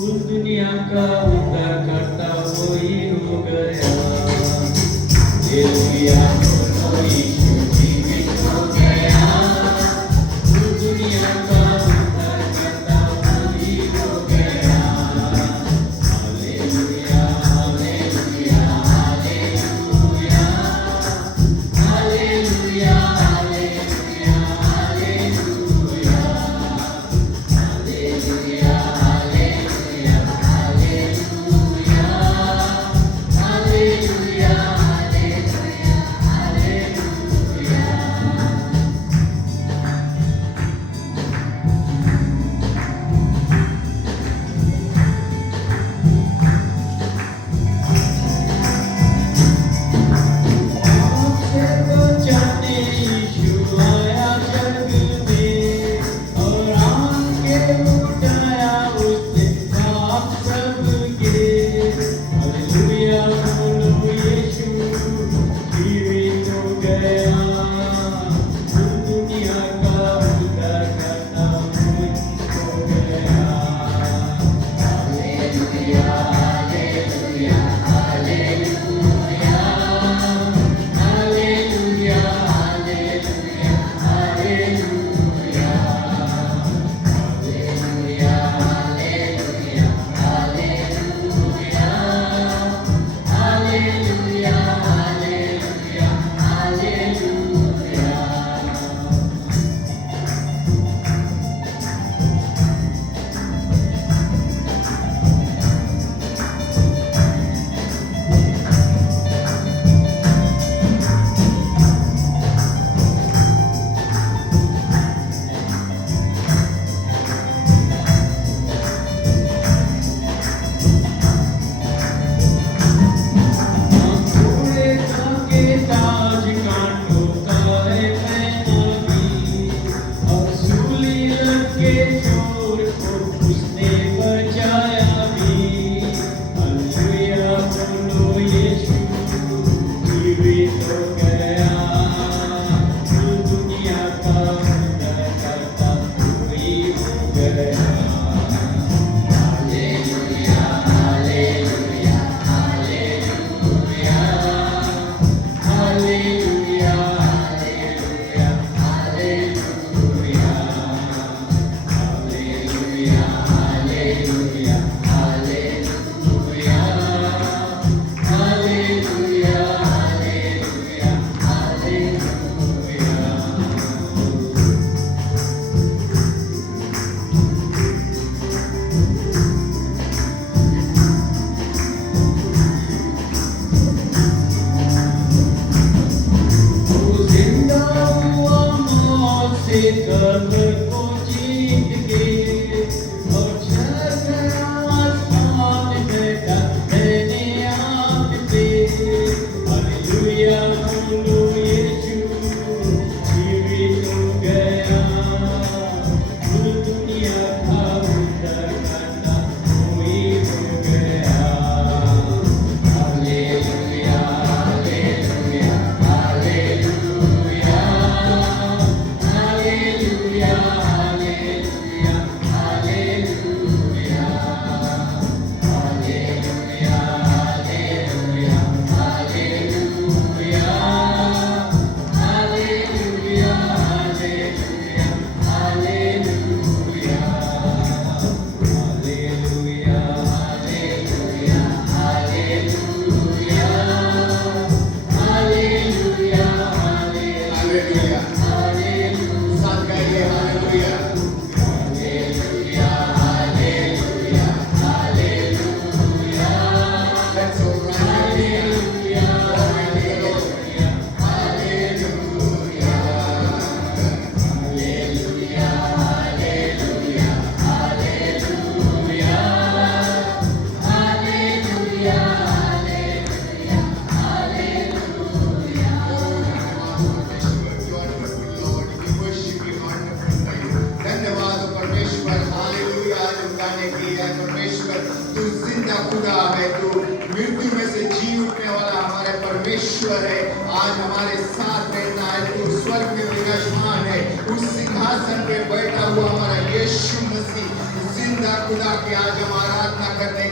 उस दुनिया का उद्धार करता वही हो गया। हालेलुया बोलो यीशु जीवित हो गया। उस दुनिया का उद्धार करता वही हो गया। Hallelujah hallelujah hallelujah hallelujah hallelujah hallelujah hallelujah hallelujah hallelujah आपसे बचाने यीशु आया जग में और आके उठाया उसने पाप सबके। हालेलुया बोलो यीशु जीवित हो गया। उस दुनिया का उद्धार करता वही हो गया। Hallelujah hallelujah hallelujah hallelujah hallelujah hallelujah hallelujah hallelujah hallelujah hallelujah hallelujah. घोड़े के ताज कांटों का है पैमानी और सूली लगे चोर को उसने बचाया भी। हालेलुया बोलो यीशु जीवित हो गया। उस दुनिया का उद्धार करता वही हो गया। Hallelujah hallelujah hallelujah hallelujah hallelujah hallelujah hallelujah hallelujah hallelujah hallelujah hallelujah hallelujah. तू जिंदा हुआ मौत से कब्र को जीत के और चढ़ गया आसमान बैठा मैंने आप पे। हालेलुया बोलो यीशु जीवित हो गया। उस दुनिया का उद्धार करता वही हो गया। Hallelujah hallelujah hallelujah hallelujah hallelujah hallelujah hallelujah hallelujah hallelujah hallelujah hallelujah hallelujah hallelujah hallelujah hallelujah hallelujah. साथ गाइए hallelujah. Hallelujah hallelujah hallelujah Let's all rise and sing. Hallelujah hallelujah hallelujah hallelujah hallelujah hallelujah hallelujah Lord, we worship you, magnify you. धन्यवाद परमेश्वर, hallelujah. आज हम गाने की है परमेश्वर, तू जिंदा खुदा है, तू मृत्यु में से जी उठने वाला हमारे परमेश्वर है। आज हमारे साथ रहता है, तू स्वर्ग में विराजमान है, उस सिंहासन पे बैठा हुआ हमारा यीशु मसीह जिंदा खुदा के आज हम आराधना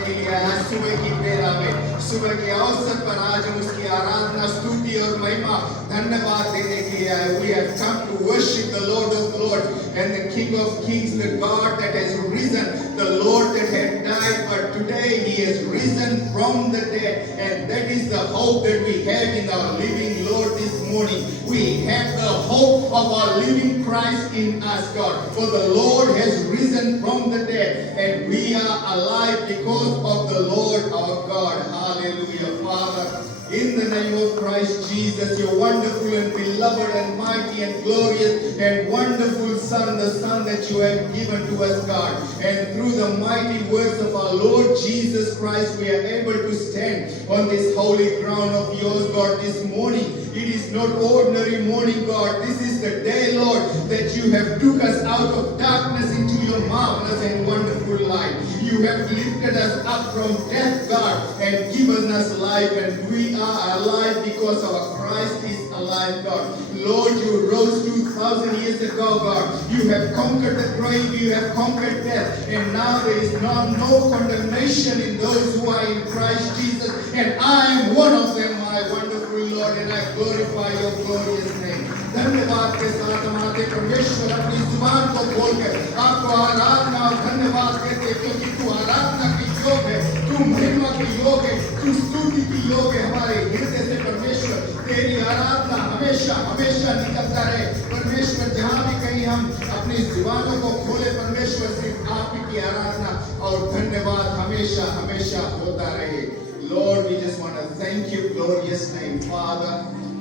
के लिए आया सुबह की बेला में, सुबह के अवसर पर आज हम उसकी आराधना, स्तुति और महिमा, धन्यवाद देने के लिए आए. We have come to worship the Lord of Lords and the King of Kings, the God that has risen, the Lord that had died, but today He has risen from the dead, and that is the hope that we have in our living Lord this morning. We have the hope of our living Christ in us, God. For the Lord has risen from the dead, and we are alive because of the Lord our God. Hallelujah. Father, in the name of Christ Jesus, your wonderful and beloved and mighty and glorious and wonderful Son, the Son that you have given to us, God. And through the mighty words of our Lord Jesus Christ, we are able to stand on this holy ground of yours, God, this morning. It is not ordinary morning, God. This is the day, Lord, that you have took us out of darkness into your marvelous and wonderful light. You have lifted us up from death, God, and given us life, and we are alive because our Christ is alive, God. Lord, you rose 2,000 years ago, God. You have conquered the grave, you have conquered death, and now there is no condemnation in those who are in Christ Jesus, and I am one of them, my wonderful Lord, and I glorify your glorious name. धन्यवाद के साथ हमारे परमेश्वर अपनी जुबान को खोलकर आपको आराधना और धन्यवाद देते, क्योंकि तू आराधना की योग है, तू महिमा की योग है, तू स्तुति की योग है. हमारे हृदय से परमेश्वर तेरी आराधना हमेशा हमेशा निकलता रहे. परमेश्वर, जहाँ भी कहीं हम अपनी जुबानों को खोले, परमेश्वर सिर्फ आप ही की आराधना और धन्यवाद हमेशा हमेशा होता रहे. Lord, we just want to thank you, glorious name, Father.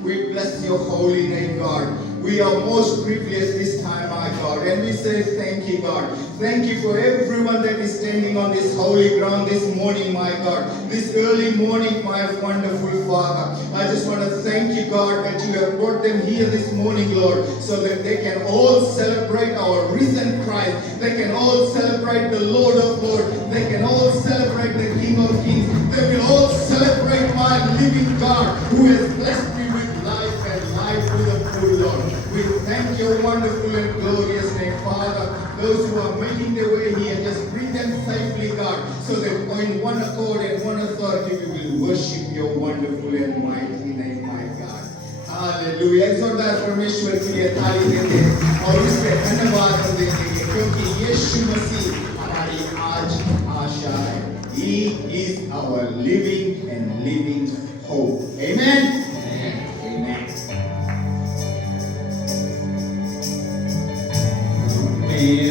We bless your holy name, God. We are most privileged this time, my God, and we say thank you, God. Thank you for everyone that is standing on this holy ground this morning, my God. This early morning, my wonderful Father. I just want to thank you, God, that you have brought them here this morning, Lord, so that they can all celebrate our risen Christ. They can all celebrate the Lord of Lords. They can all celebrate the King of Kings. They will all celebrate my living God, who has blessed me with life and life with a full, Lord. We thank your wonderful and glorious name, Father. Those who are making their way here, just bring them safely, God, so that in one accord and one authority we will worship your wonderful and mighty name, my God. Hallelujah. एक जोरदार परमेश्वर के लिए ताली देते हैं और उसके धन्यवाद हम देंगे, क्योंकि यीशु मसीह हमारी आज आशा है. He is our living and living hope. Amen.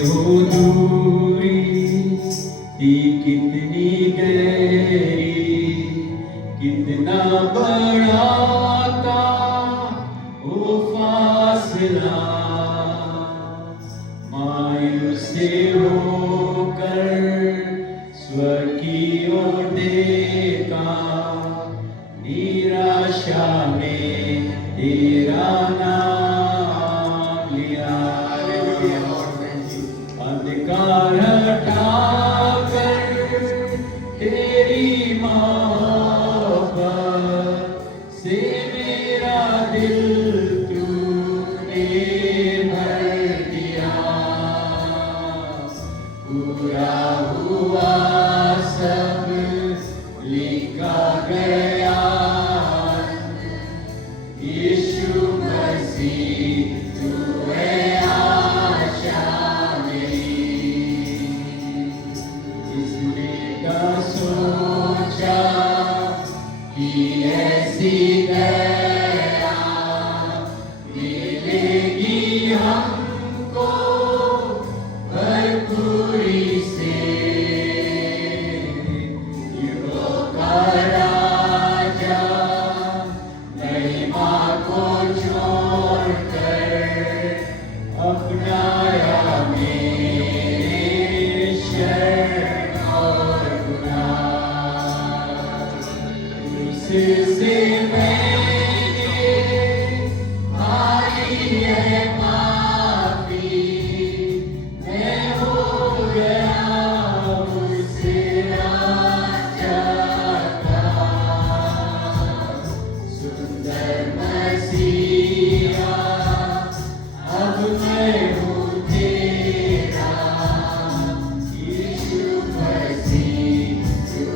हो दूरी थी कितनी गहरी, कितना बड़ा था वो फासला. मायूस से होकर स्वर्ग की ओर देखा, निराशा में तेरा नाम लिया. अंधकार हटाकर तेरी मोहब्बत से मेरा दिल तूने भर दिया. पूरा हुआ सब लिखा गया, यीशु मसीह तू है आशा. सोचा कि ऐसी दया मिलेगी हमको भरपूरी से. युगों का राजा महिमा को छोड़कर अपनाया मेरे शरण से मैंने भारी है माफी. मैं हो गया मुझसे राजा का, सुंदर मसीहा अब मैं हूँ तेरा. यीशु मसीह तू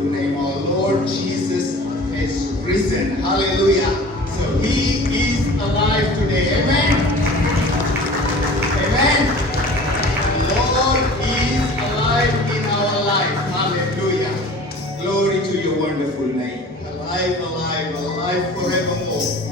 wonderful name. Our Lord Jesus is risen. Hallelujah. So he is alive today. Amen. Amen. Lord is alive in our life. Hallelujah. Glory to your wonderful name. Alive, alive, alive forevermore.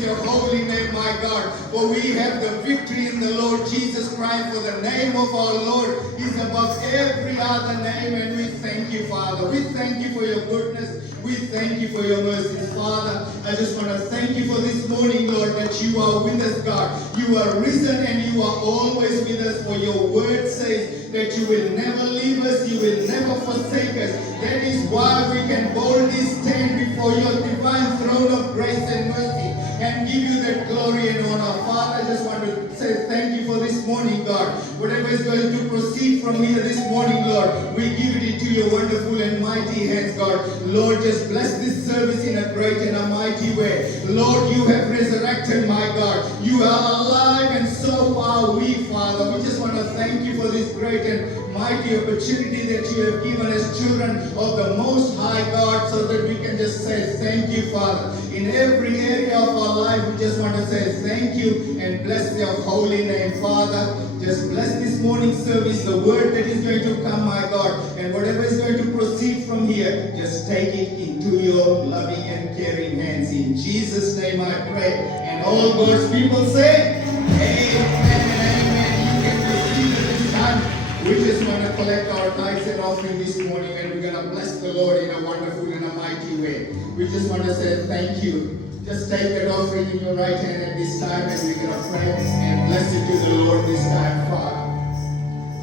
bless your holy name, my God. For we have the victory in the Lord Jesus Christ. For the name of our Lord is above every other name. And we thank you, Father. We thank you for your goodness. We thank you for your mercies, Father. I just want to thank you for this morning, Lord, that you are with us, God. You are risen and you are always with us. For your word says that you will never leave us, you will never forsake us. That is why we can boldly stand before your divine throne of grace and mercy and give you that glory and honor. Father, I just want to say thank you for this morning, God. Whatever is going to proceed from here this morning, Lord, we give it into your wonderful and mighty hands, God. Lord, just bless this service in a great and a mighty way. Lord, you have resurrected, my God. You are alive and so are we, Father. We just want to thank you for this great and mighty opportunity that you have given us, children of the Most High God, so that we can just say thank you, Father. In every area of our life, we just want to say thank you and bless your holy name, Father. Just bless this morning service, the word that is going to come, my God, and whatever is going to proceed from here, just take it into your loving and caring hands. In Jesus' name I pray. And all God's people say, amen and amen. You can proceed at this time. We just want to collect our tithes and offering this morning, and we're going to bless the Lord in a wonderful and a mighty way. We just want to say thank you. Just take that offering in your right hand at this time, and we're going to pray and bless it to the Lord this time, Father.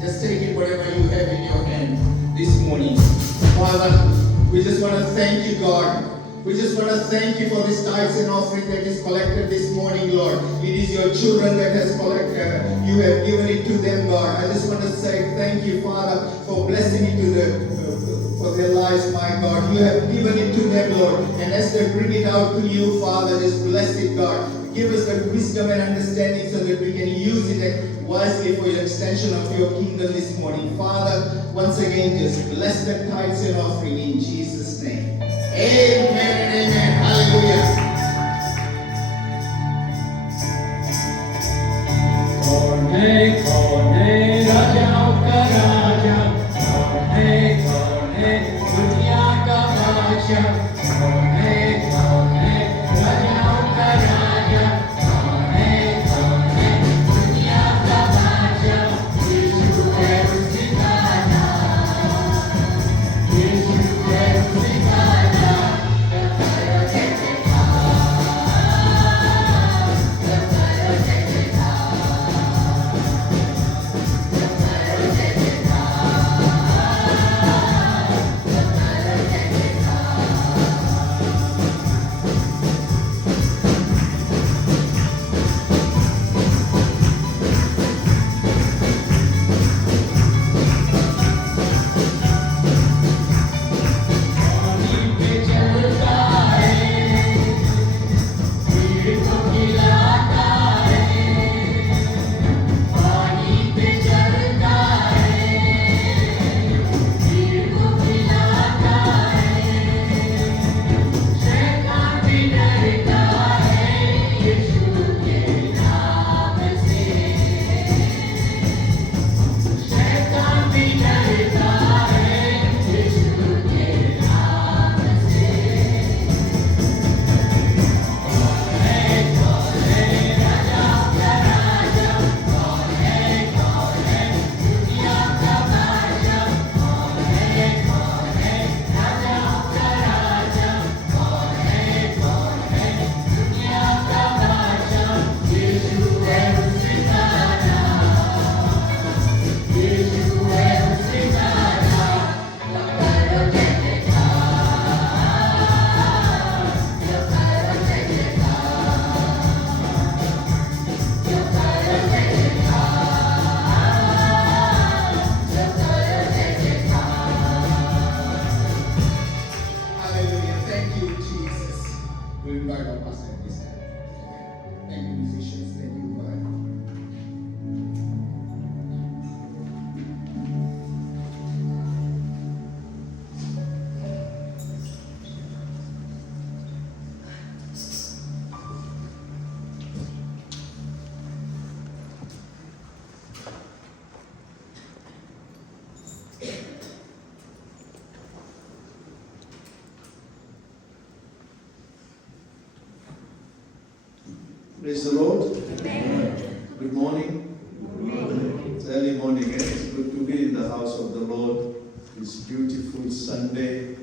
Just take it whatever you have in your hand this morning. Father, we just want to thank you, God. We just want to thank you for this tithes and offering that is collected this morning, Lord. It is your children that has collected. You have given it to them, God. I just want to say thank you, Father, for blessing it to for their lives, my God. You have given it to them, Lord. And as they bring it out to you, Father, just bless it, God. Give us the wisdom and understanding so that we can use it wisely for your extension of your kingdom this morning. Father, once again, just bless the tithes and offering in Jesus' name. Amen and amen. Hallelujah. कौन है राजाओं का राजा, कौन है दुनिया का बादशाह, कौन है राजाओं का राजा, कौन है दुनिया का बादशाह। यीशु है उसका नाम, यीशु है उसका नाम। Praise the Lord. Good morning. It's early morning. It's good to be in the house of the Lord. This beautiful Sunday,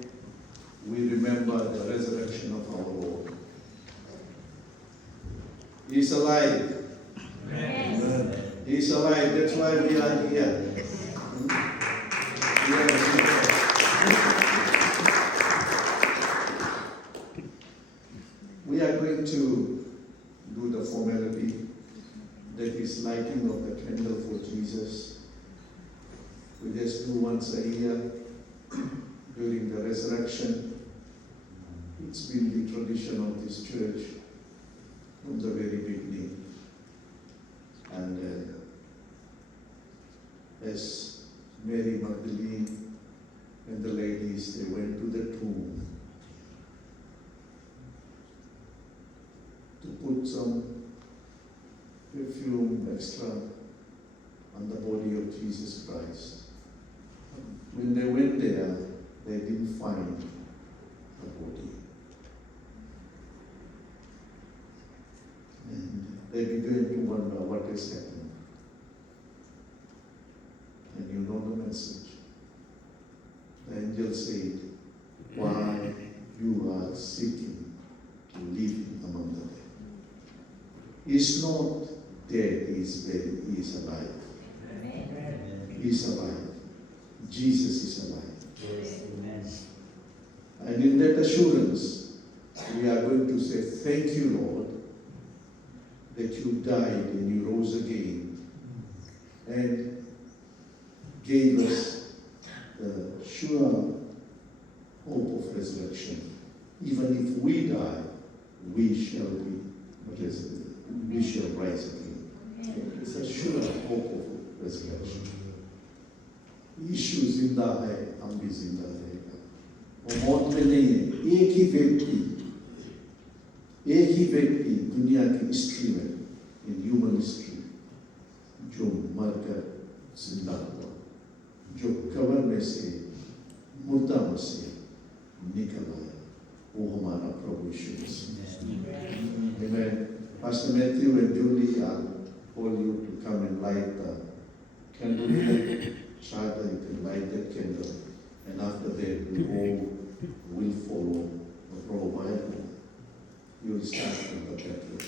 we remember the resurrection of our Lord. He's alive. He's alive. That's why we are here. Yes. We are going to do the formality, that is lighting of the candle for Jesus. We just do once a year during the resurrection. It's been the tradition of this church from the very beginning. And as Mary Magdalene and the ladies, they went to the tomb to put some perfume extra on the body of Jesus Christ. When they went there, they didn't find the body. And they began to wonder what has happened. And you know the message. The angel said, "Why you are seeking to live among the dead. He's not dead, he is dead, he is alive. He is alive. Jesus is alive." And in that assurance, we are going to say, "Thank you, Lord, that you died and you rose again and gave us the sure hope of resurrection. Even if we die, we shall be resurrected. We shall rise again." It's a sure hope of resurrection. यीशु जिंदा है, हम भी जिंदा रहेगा। वो मौत में नहीं है। एक ही व्यक्ति दुनिया की हिस्ट्री में, इन ह्यूमन हिस्ट्री, जो मरकर जिंदा हुआ, जो कब्र में से मुर्दा में से निकल आया, वो हमारा प्रभु यीशु मसीह। Amen. Pastor Matthew and Julie, I'll call you to come and light the candle here. Shada, you can light that candle. And after that, we all will follow the Bible. You will start from the Catholic.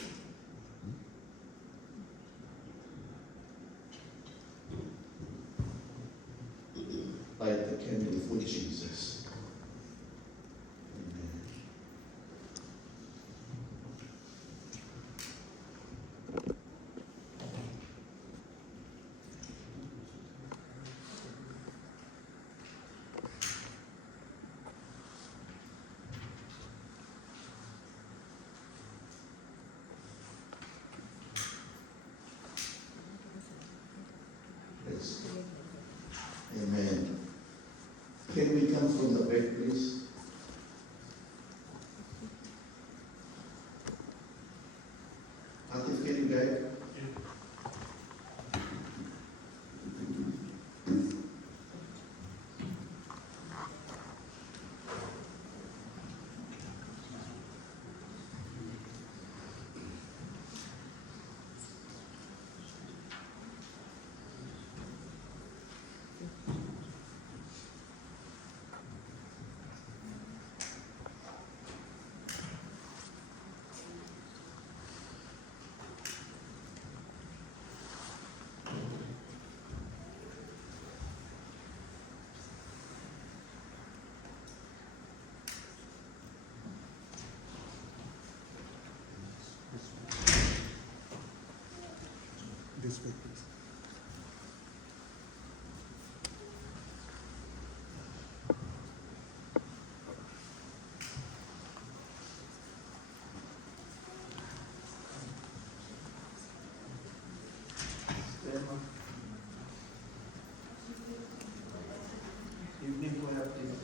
Light the candle for Jesus. Amen. Yes. Amen. Can we come from the back, please? Atif, can you guide? This way, please. Evening prayer, please.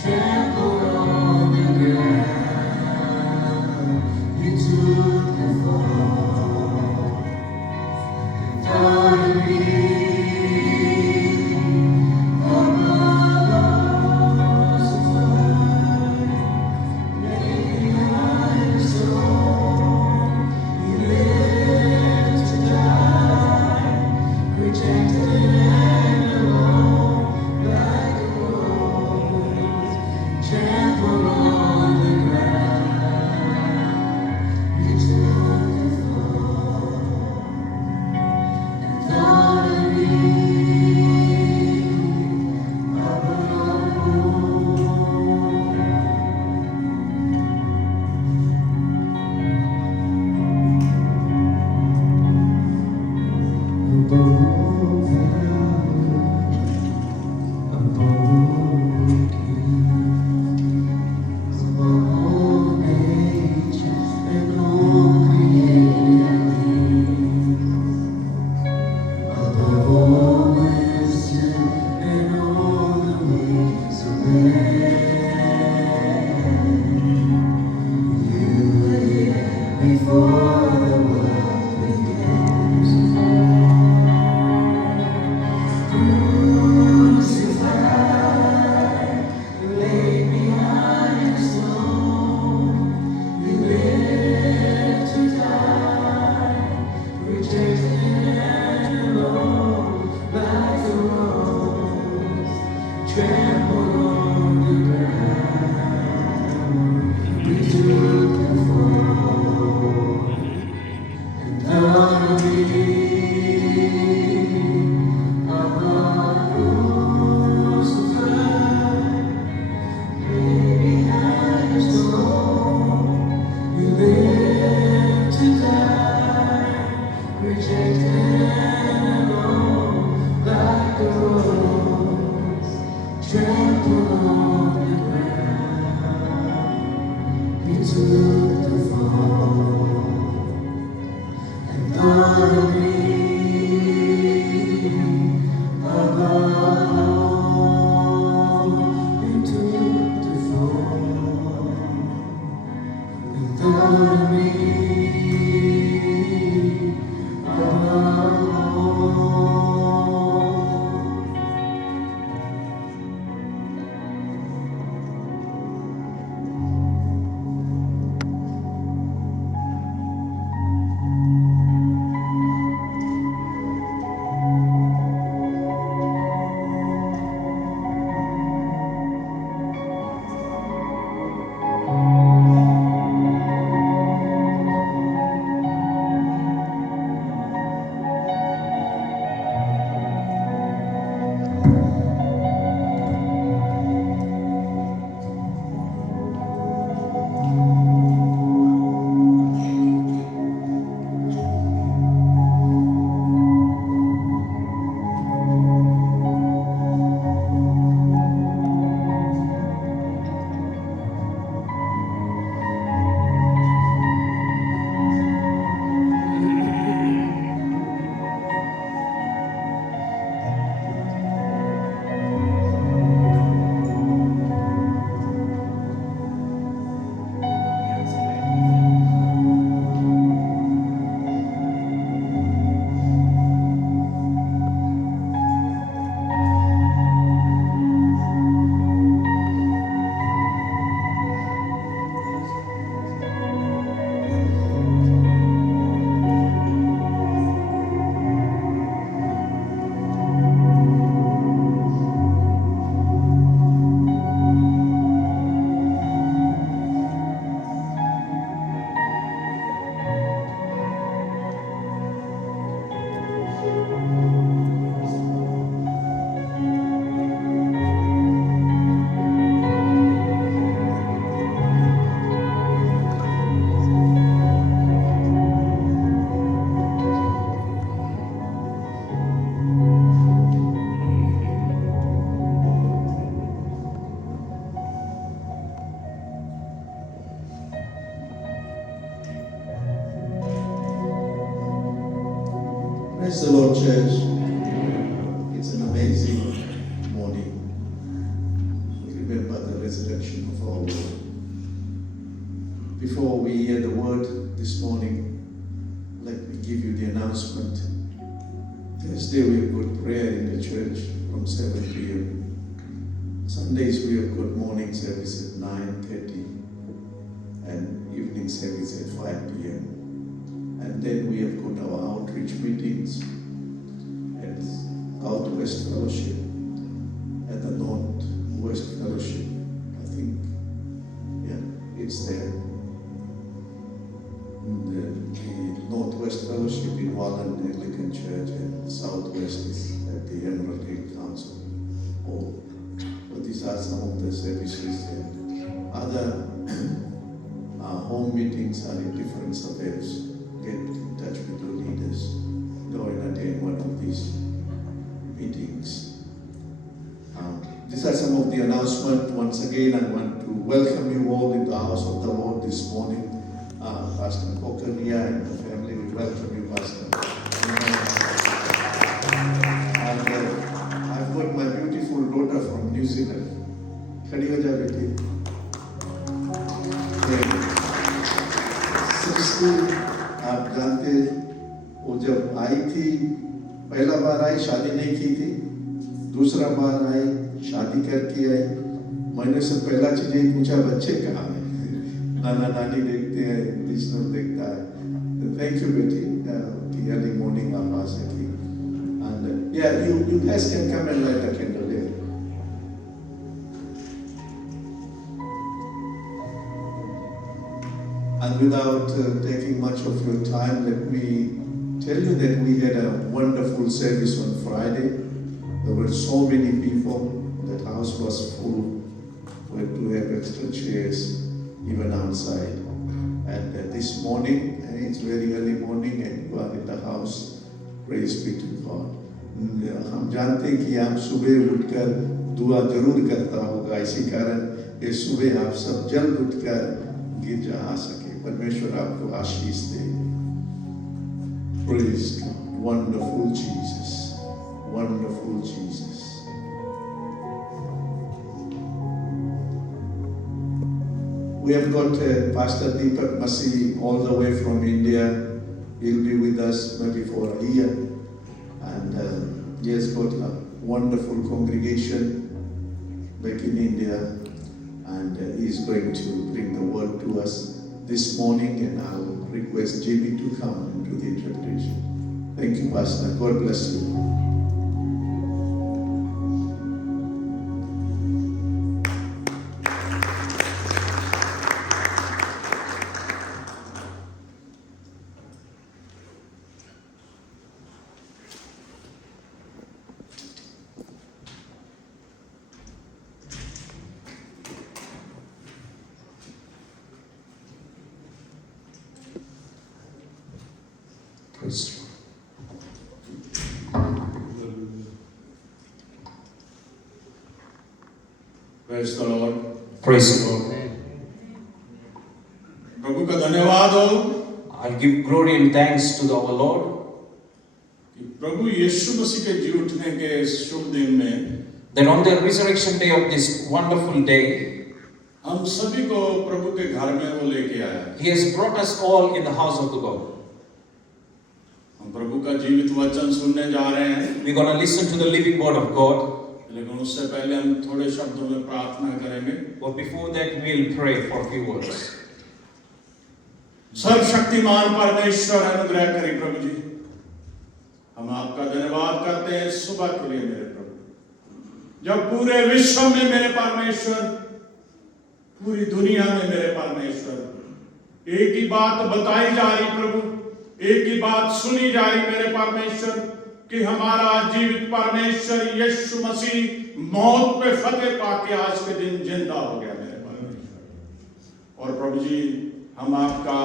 Trample Praise the Lord, church. It's an amazing morning. We remember the resurrection of our Lord. Before we hear the word this morning, let me give you the announcement. Thursday we have got prayer in the church from 7 p.m. Sundays we have got morning service at 9:30 and evening service at 5 p.m. And then we have got our outreach meetings at Southwest Fellowship, at the Northwest Fellowship. I think, yeah, it's there. The Northwest Fellowship in Wallen Anglican Church, and Southwest is at the Emerald Gate Council. Oh, but these are some of the services, and other home meetings are in different suburbs. Get in touch with your leaders. Go and attend one of these meetings. These are some of the announcements. Once again, I want to welcome you all in the house of the Lord this morning. Pastor Kokaria and the family, we welcome you, Pastor. And I've got my beautiful daughter from New Zealand. Khadi ho ja beti. 60 आप जानते, वो जब आई थी, पहला बार आई, शादी नहीं की थी, दूसरा बार आई, शादी करके आई। मैंने से पहला चीज यही पूछा, बच्चे कहाँ हैं? नाना नानी देखते हैं, विष्णु देखता है। Thank you, बेटी, the early morning आप आ सकी। And yeah, you guys can come and light a candle there. And without taking much of your time, let me tell you that we had a wonderful service on Friday. There were so many people. That house was full. We had to have extra chairs, even outside. And this morning, it's very early morning, and you are in the house. Praise be to God. हम जानते हैं कि आप सुबह उठकर दुआ जरूर करता होगा, इसी कारण ये सुबह आप सब जल्द उठकर गिरजा आ सके। परमेश्वर आपको आशीष दे। Praise God. Wonderful Jesus. Wonderful Jesus. We have got Pastor Deepak Masi all the way from India. He'll be with us maybe for a year. And he has got a wonderful congregation back in India. And he's going to bring the word to us this morning. And I'll request Jimmy to come and do the interpretation. Thank you, Pastor. God bless you. Praise Praise the Lord. Praise the Lord. प्रभु का धन्यवाद हो I'll give glory and thanks to our Lord कि प्रभु यीशु मसीह के जी उठने के इस शुभ दिन में that on the resurrection day of this wonderful day, हम सभी को प्रभु के घर में वो लेके आया। He has brought us all in the house of the God. हम प्रभु का जीवित वचन सुनने जा रहे हैं, We're going to listen to the living word of God. लेकिन उससे पहले हम थोड़े शब्दों में प्रार्थना करेंगे। But before that, we'll pray for a few words. सर्वशक्तिमान परमेश्वर अनुग्रह करें प्रभु जी। हम आपका धन्यवाद करते हैं सुबह के लिए मेरे प्रभु। जब पूरे विश्व में मेरे परमेश्वर, पूरी दुनिया में मेरे परमेश्वर, एक ही बात बताई जा रही प्रभु, एक ही बात सुनी जा रही मेरे परमेश्वर कि हमारा जीवित परमेश्वर यीशु मसीह मौत पे फतेह पाके आज के दिन जिंदा हो गया मेरे परमेश्वर। और प्रभु जी हम आपका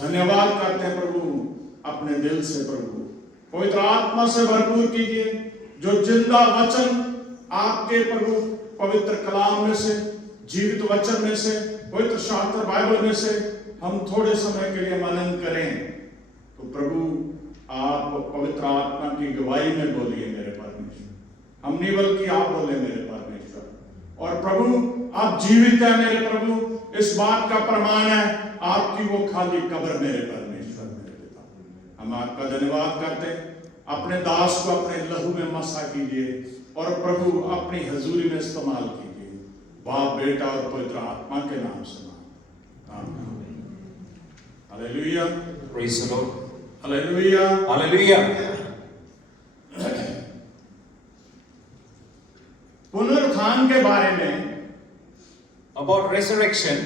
धन्यवाद करते हैं प्रभु अपने दिल से। प्रभु पवित्र आत्मा से भरपूर कीजिए, जो जिंदा वचन आपके प्रभु पवित्र कलाम में से, जीवित वचन में से, पवित्र शास्त्र बाइबल में से हम थोड़े समय के लिए मनन करें। तो प्रभु आप पवित्र आत्मा की गवाही में बोलिए मेरे परमेश्वर। हम नहीं बल्कि आप बोले मेरे परमेश्वर। और प्रभु आप जीवित है मेरे प्रभु, इस बात का प्रमाण है आपकी वो खाली कब्र मेरे परमेश्वर मेरे पिता। हम आपका धन्यवाद करते हैं। अपने दास को अपने लहू में मसा कीजिए और प्रभु अपनी हजूरी में इस्तेमाल कीजिए। बाप, बेटा और पवित्र आत्मा के नाम से आमीन। Hallelujah. Praise the Lord. Hallelujah. Hallelujah. पुनरुत्थान के बारे में About resurrection,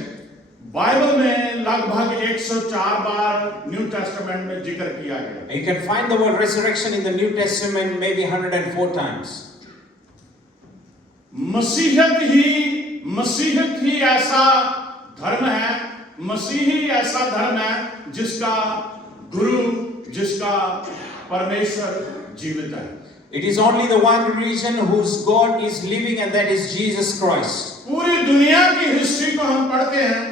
बाइबल में लगभग 104 बार न्यू टेस्टामेंट में जिक्र किया गया। you can find the word resurrection in the New Testament maybe 104 times. मसीहत ही ऐसा धर्म है, मसीही ऐसा धर्म है जिसका गुरु, जिसका परमेश्वर जीवित है। It is only the one religion whose God is living, and that is Jesus Christ. पूरी दुनिया की हिस्ट्री को हम पढ़ते हैं,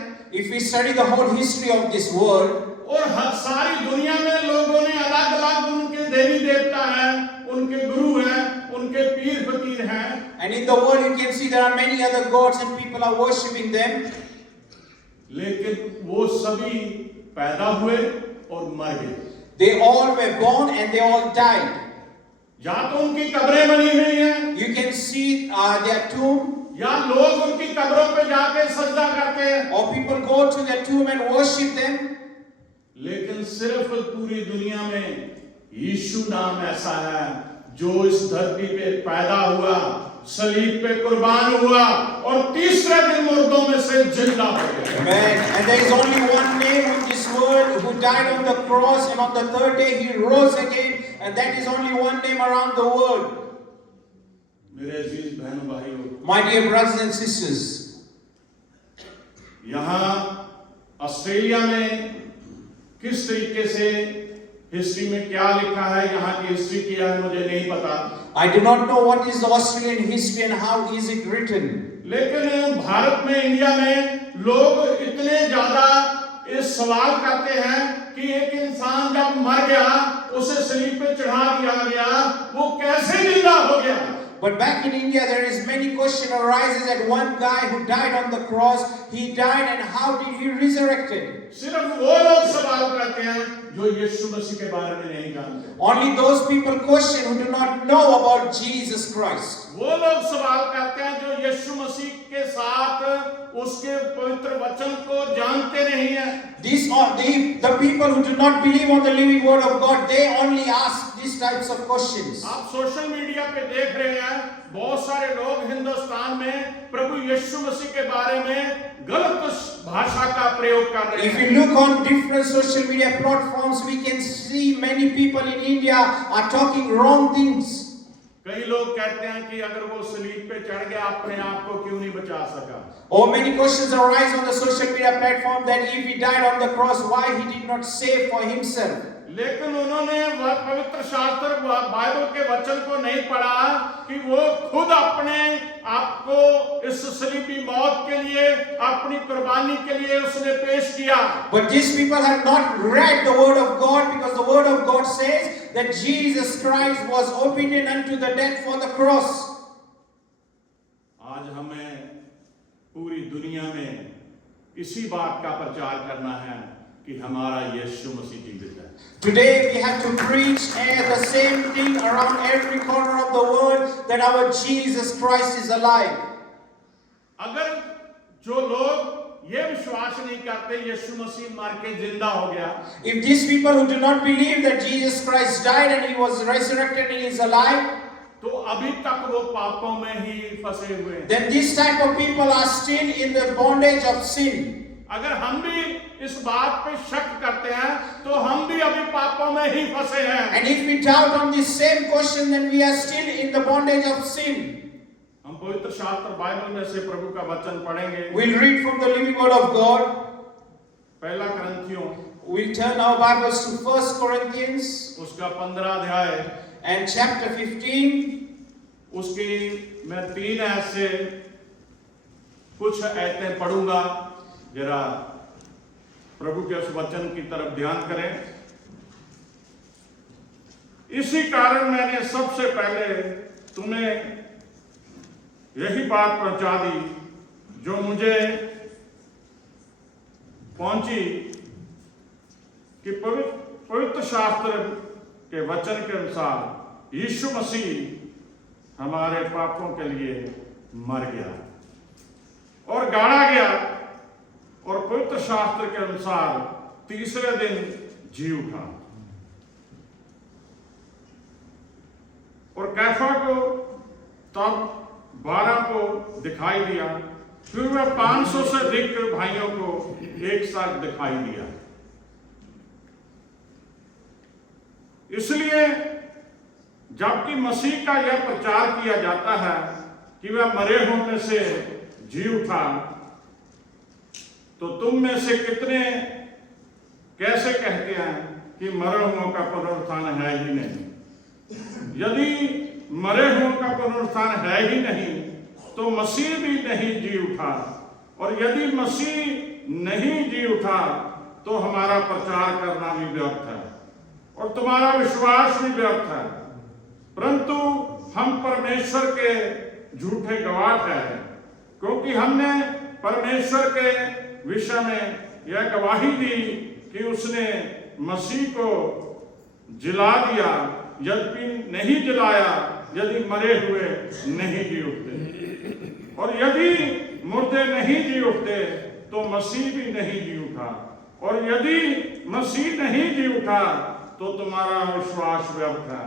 If we study the whole history of this world, और सारी दुनिया में लोगों ने अलग अलग उनके देवी देवता हैं, उनके गुरु हैं, उनके पीर फकीर हैं। and in the world you can see there are many other gods and people are worshipping them. लेकिन वो सभी पैदा हुए और मर गए। They all were born and they all died. या तो उनकी कब्रें बनी हुई हैं, You can see their tomb, या लोग उनकी कब्रों पे जाके सजदा करते हैं। or people go to their tomb and worship them. लेकिन सिर्फ पूरी दुनिया में यीशु नाम ऐसा है जो इस धरती पे पैदा हुआ, सलीब पे कुर्बान हुआ और तीसरे दिन मुर्दों में से जिंदा हो गया। Amen. And there is only one name in this world who died on the cross, and on the third day he rose again, and that is only one name around the world. मेरे अजीज बहनों भाइयों, My dear brothers and sisters, यहाँ Australia में किस तरीके से history में क्या लिखा है, यहाँ की हिस्ट्री क्या है मुझे नहीं पता। I do not know what is the Australian history and how is it written. लेकिन भारत में, इंडिया में लोग इतने ज्यादा इस सवाल करते हैं कि एक इंसान जब मर गया, उसे सलीब पे चढ़ा दिया गया, वो कैसे जिंदा हो गया? But back in India, there is many question arises that one guy who died on the cross, he died and how did he resurrected? सिर्फ वो लोग सवाल करते हैं जो यीशु मसीह के बारे में नहीं जानते। Only those people question who do not know about Jesus Christ. वो लोग सवाल करते हैं जो यीशु मसीह के साथ उसके पवित्र वचन को जानते नहीं हैं। These are the people who do not believe on the living word of God. They only ask these types of questions. आप सोशल मीडिया पे देख रहे हैं, बहुत सारे लोग हिंदुस्तान में प्रभु यीशु मसीह के बारे में गलत भाषा का प्रयोग कर रहे If हैं। you look on different social media platforms, we can see many people in India are talking wrong things. कई लोग कहते हैं कि अगर वो सलीब पे चढ़ गया, अपने आप को क्यों नहीं बचा सका? Or many questions arise on the social media platform that if he died on the cross, why he did not save for himself? लेकिन उन्होंने वह पवित्र शास्त्र बाइबल के वचन को नहीं पढ़ा कि वो खुद अपने आप को इस सलीबी मौत के लिए, अपनी कुर्बानी के लिए उसने पेश किया। But these people have not read the word of God, because the word of God says that Jesus Christ was obedient unto the death for the cross. आज हमें पूरी दुनिया में इसी बात का प्रचार करना है कि हमारा यीशु मसीह जीवित है। Today we have to preach the same thing around every corner of the world, that our Jesus Christ is alive. अगर जो लोग ये विश्वास नहीं करते यीशु मसीह मर के जिंदा हो गया, If these people who do not believe that Jesus Christ died and he was resurrected and he is alive, तो अभी तक वो पापों में ही फंसे हुए हैं। then this type of people are still in the bondage of sin. अगर हम भी इस बात पे शक करते हैं तो हम भी अभी पापों में ही फंसे हैं। And if we doubt on this same question, then we are still in the bondage of sin. हम पवित्र शास्त्र बाइबल में से प्रभु का वचन पढ़ेंगे। We'll read from the living word of God. पहला करंथियों We'll turn our Bibles to 1 Corinthians उसका 15 अध्याय and chapter 15. उसकी मैं 3 आयत से कुछ आयतें पढ़ूंगा। जरा प्रभु के उस वचन की तरफ ध्यान करें। इसी कारण मैंने सबसे पहले तुम्हें यही बात पहुंचा दी जो मुझे पहुंची कि पवित्र शास्त्र के वचन के अनुसार यीशु मसीह हमारे पापों के लिए मर गया और गाड़ा गया और पवित्र शास्त्र के अनुसार तीसरे दिन जी उठा। और कैफा को तब 12 को दिखाई दिया, फिर वह 500 से अधिक भाइयों को एक साथ दिखाई दिया। इसलिए जबकि मसीह का यह प्रचार किया जाता है कि वह मरे होने से जी उठा, तो तुम में से कितने कैसे कहते हैं कि मरे हुओं का पुनरुत्थान है ही नहीं? यदि मरे हुओं का पुनरुत्थान है ही नहीं तो मसीह भी नहीं जी उठा, और यदि मसीह नहीं जी उठा तो हमारा प्रचार करना भी व्यर्थ है और तुम्हारा विश्वास भी व्यर्थ है। परंतु हम परमेश्वर के झूठे गवाह हैं, क्योंकि हमने परमेश्वर के विषय में यह गवाही दी कि उसने मसीह को जिला दिया, यद्यपि नहीं जिलाया यदि मरे हुए नहीं जी उठते, और यदि मुर्दे नहीं जी उठते तो मसीह भी नहीं जी उठा, और यदि मसीह नहीं जी उठा तो तुम्हारा विश्वास व्यर्थ है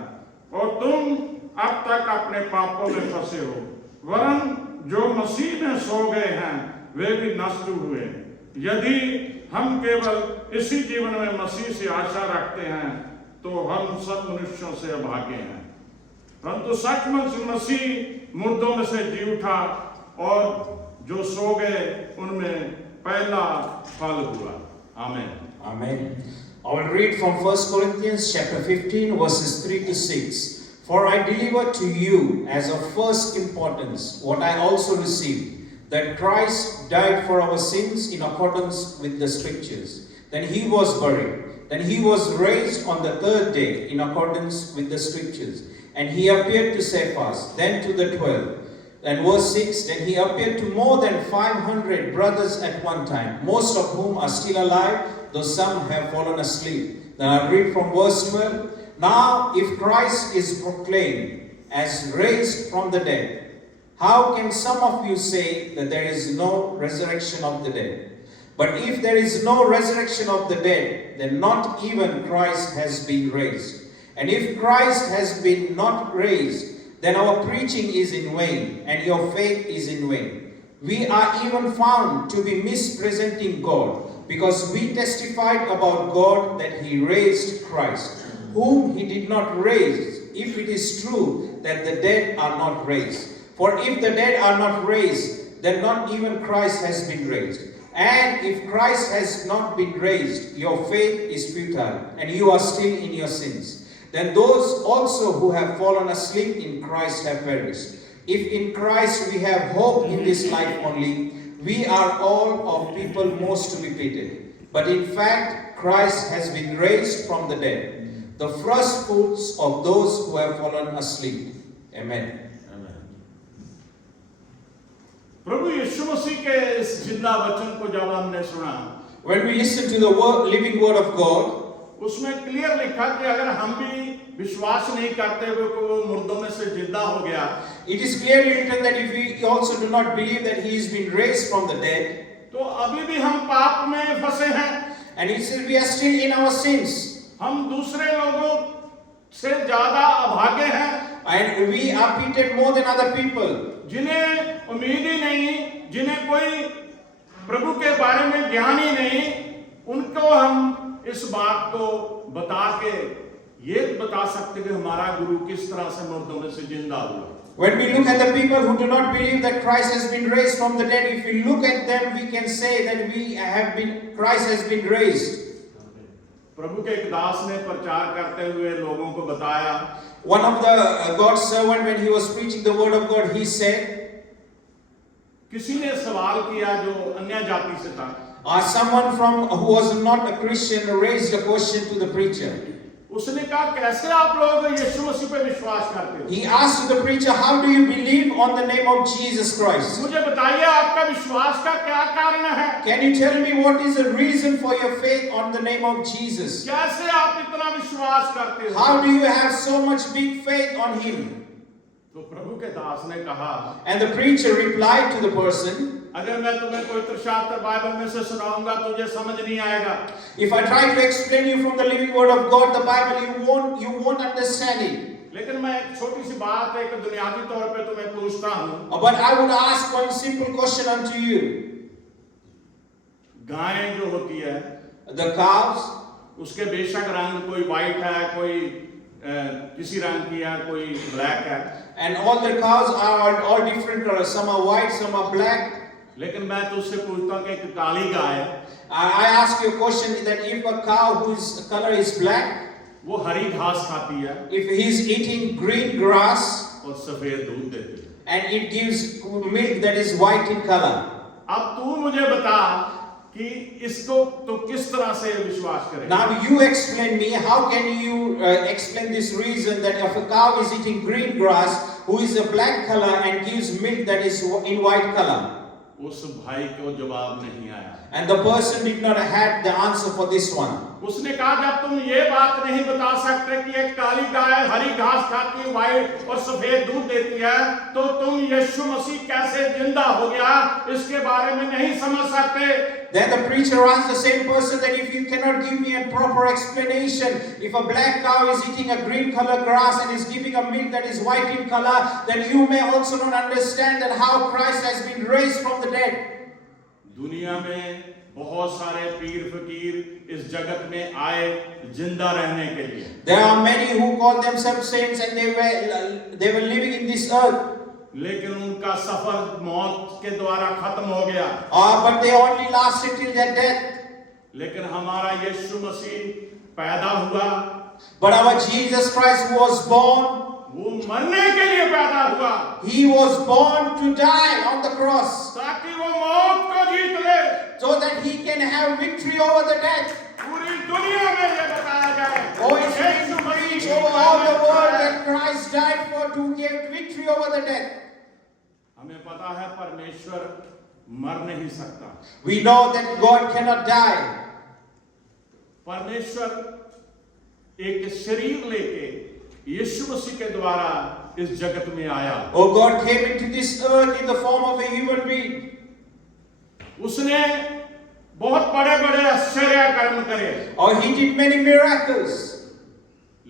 और तुम अब तक अपने पापों में फंसे हो। वरन जो मसीह में सो गए हैं वे भी नष्ट हुए। यदि हम केवल इसी जीवन में मसीह से आशा रखते हैं तो हम सब मनुष्यों से अभागे हैं, परंतु सचमुच मसीह मुर्दों में से जी उठा और जो सो गए उनमें पहला फल हुआ। आमीन। Amen. I will read from 1 Corinthians chapter 15 verses 3 to 6. For I delivered to you as of first importance what I also received, that Christ died for our sins in accordance with the scriptures. Then he was buried. Then he was raised on the third day in accordance with the scriptures. And he appeared to Cephas, then to the 12. And verse 6, then he appeared to more than 500 brothers at one time, most of whom are still alive, though some have fallen asleep. Then I read from verse 12. Now, if Christ is proclaimed as raised from the dead, how can some of you say that there is no resurrection of the dead? But if there is no resurrection of the dead, then not even Christ has been raised. And if Christ has been not raised, then our preaching is in vain, and your faith is in vain. We are even found to be misrepresenting God, because we testified about God that he raised Christ, whom he did not raise, if it is true that the dead are not raised. For if the dead are not raised, then not even Christ has been raised. And if Christ has not been raised, your faith is futile, and you are still in your sins. Then those also who have fallen asleep in Christ have perished. If in Christ we have hope in this life only, we are all of people most to be pitied. But in fact, Christ has been raised from the dead, the first fruits of those who have fallen asleep. Amen. प्रभु यीशु मसीह के इस जिंदा वचन को जब हमने सुना, when we listen to the living word of God, उसमें clear लिखा कि अगर हम भी विश्वास नहीं करते हुए कि वो मुर्दों में से जिंदा हो गया, it is clearly written that if we also do not believe that he has been raised from the dead, तो अभी भी हम पाप में फंसे हैं. and it says we are still in our sins, हम दूसरे लोगों से ज्यादा अभागे हैं, and we are pitied more than other people, जिन्हें उम्मीद ही नहीं, जिन्हें कोई प्रभु के बारे में ज्ञान ही नहीं, उनको हम इस बात को बता के ये बता सकते कि हमारा गुरु किस तरह से मुर्दों में से जिंदा हुआ. when we look at the people who do not believe that Christ has been raised from the dead, if we look at them, we can say that Christ has been raised. प्रभु के एक दास ने प्रचार करते हुए लोगों को बताया, One of the God's servant, when he was preaching the word of God, he said, किसी ने सवाल किया जो अन्य जाति से था, someone who was not a Christian raised a question to the preacher. उसने कहा कैसे आप लोग यीशु मसीह पे विश्वास करते हो? He asked the preacher, how do you believe on the name of Jesus Christ? मुझे बताइए आपका विश्वास का क्या कारण है? Can you tell me what is the reason for your faith on the name of Jesus? कैसे आप इतना विश्वास करते हो? How do you have so much big faith on him? तो प्रभु के दास ने कहा, And the preacher replied to the person, अगर मैं तुम्हें पवित्र शास्त्र बाइबल में से सुनाऊंगा तुझे समझ नहीं आएगा. if I try to explain you from the living word of God, the Bible, you won't understand it. लेकिन मैं एक छोटी सी बात एक बुनियादी तौर पे तुम्हें पूछता हूँ. But I would ask one simple question unto you. गायें जो होती है, The cows, उसके बेशक रंग कोई व्हाइट है, कोई किसी रंग की है, कोई ब्लैक है. and all the cows are all different colors. Some are white, some are black. लेकिन मैं तुझसे पूछता हूँ कि एक काली गाय, I ask you a question that if a cow whose color is black, वो हरी घास खाती है if he is eating green grass और सफेद दूध देती है. and it gives milk that is white in color, अब तू मुझे बता कि इसको तो किस तरह से विश्वास करेगा? now you explain me, how can you explain this reason that if a cow is eating green grass who is a black color and gives milk that is in white color? उस भाई को जवाब नहीं आया. And the person did not have the answer for this one. उसने कहा जब तुम ये बात नहीं बता सकते कि एक काली गाय हरी घास खाती है, व्हाइट और सफेद दूध देती है, तो तुम यीशु मसीह कैसे जिंदा हो गया इसके बारे में नहीं समझ सकते. Then the preacher asked the same person that if you cannot give me a proper explanation, if a black cow is eating a green color grass and is giving a milk that is white in color, then you may also not understand that how Christ has been raised from the dead. दुनिया में बहुत सारे पीर फकीर इस जगत में आए जिंदा रहने के लिए. There are many who call themselves saints and they were living in this earth. लेकिन उनका सफर मौत के द्वारा खत्म हो गया. But they only lasted till their death. लेकिन हमारा यीशु मसीह पैदा हुआ, But our Jesus Christ who was born, वो मरने के लिए पैदा हुआ He was born to die on the cross ताकि वो मौत को जीत ले। so that he can have victory over the death. पूरी दुनिया में ये बताया जाए Oh, it's been preached over all the world that Christ died to give victory over the death. हमें पता है परमेश्वर मर नहीं सकता। We know that God cannot die. परमेश्वर एक शरीर लेके यीशु मसीह के द्वारा इस जगत में आया। Oh, God came into this earth in the form of a human being. उसने बहुत बड़े बड़े आश्चर्य कर्म करे, Oh, he did many miracles.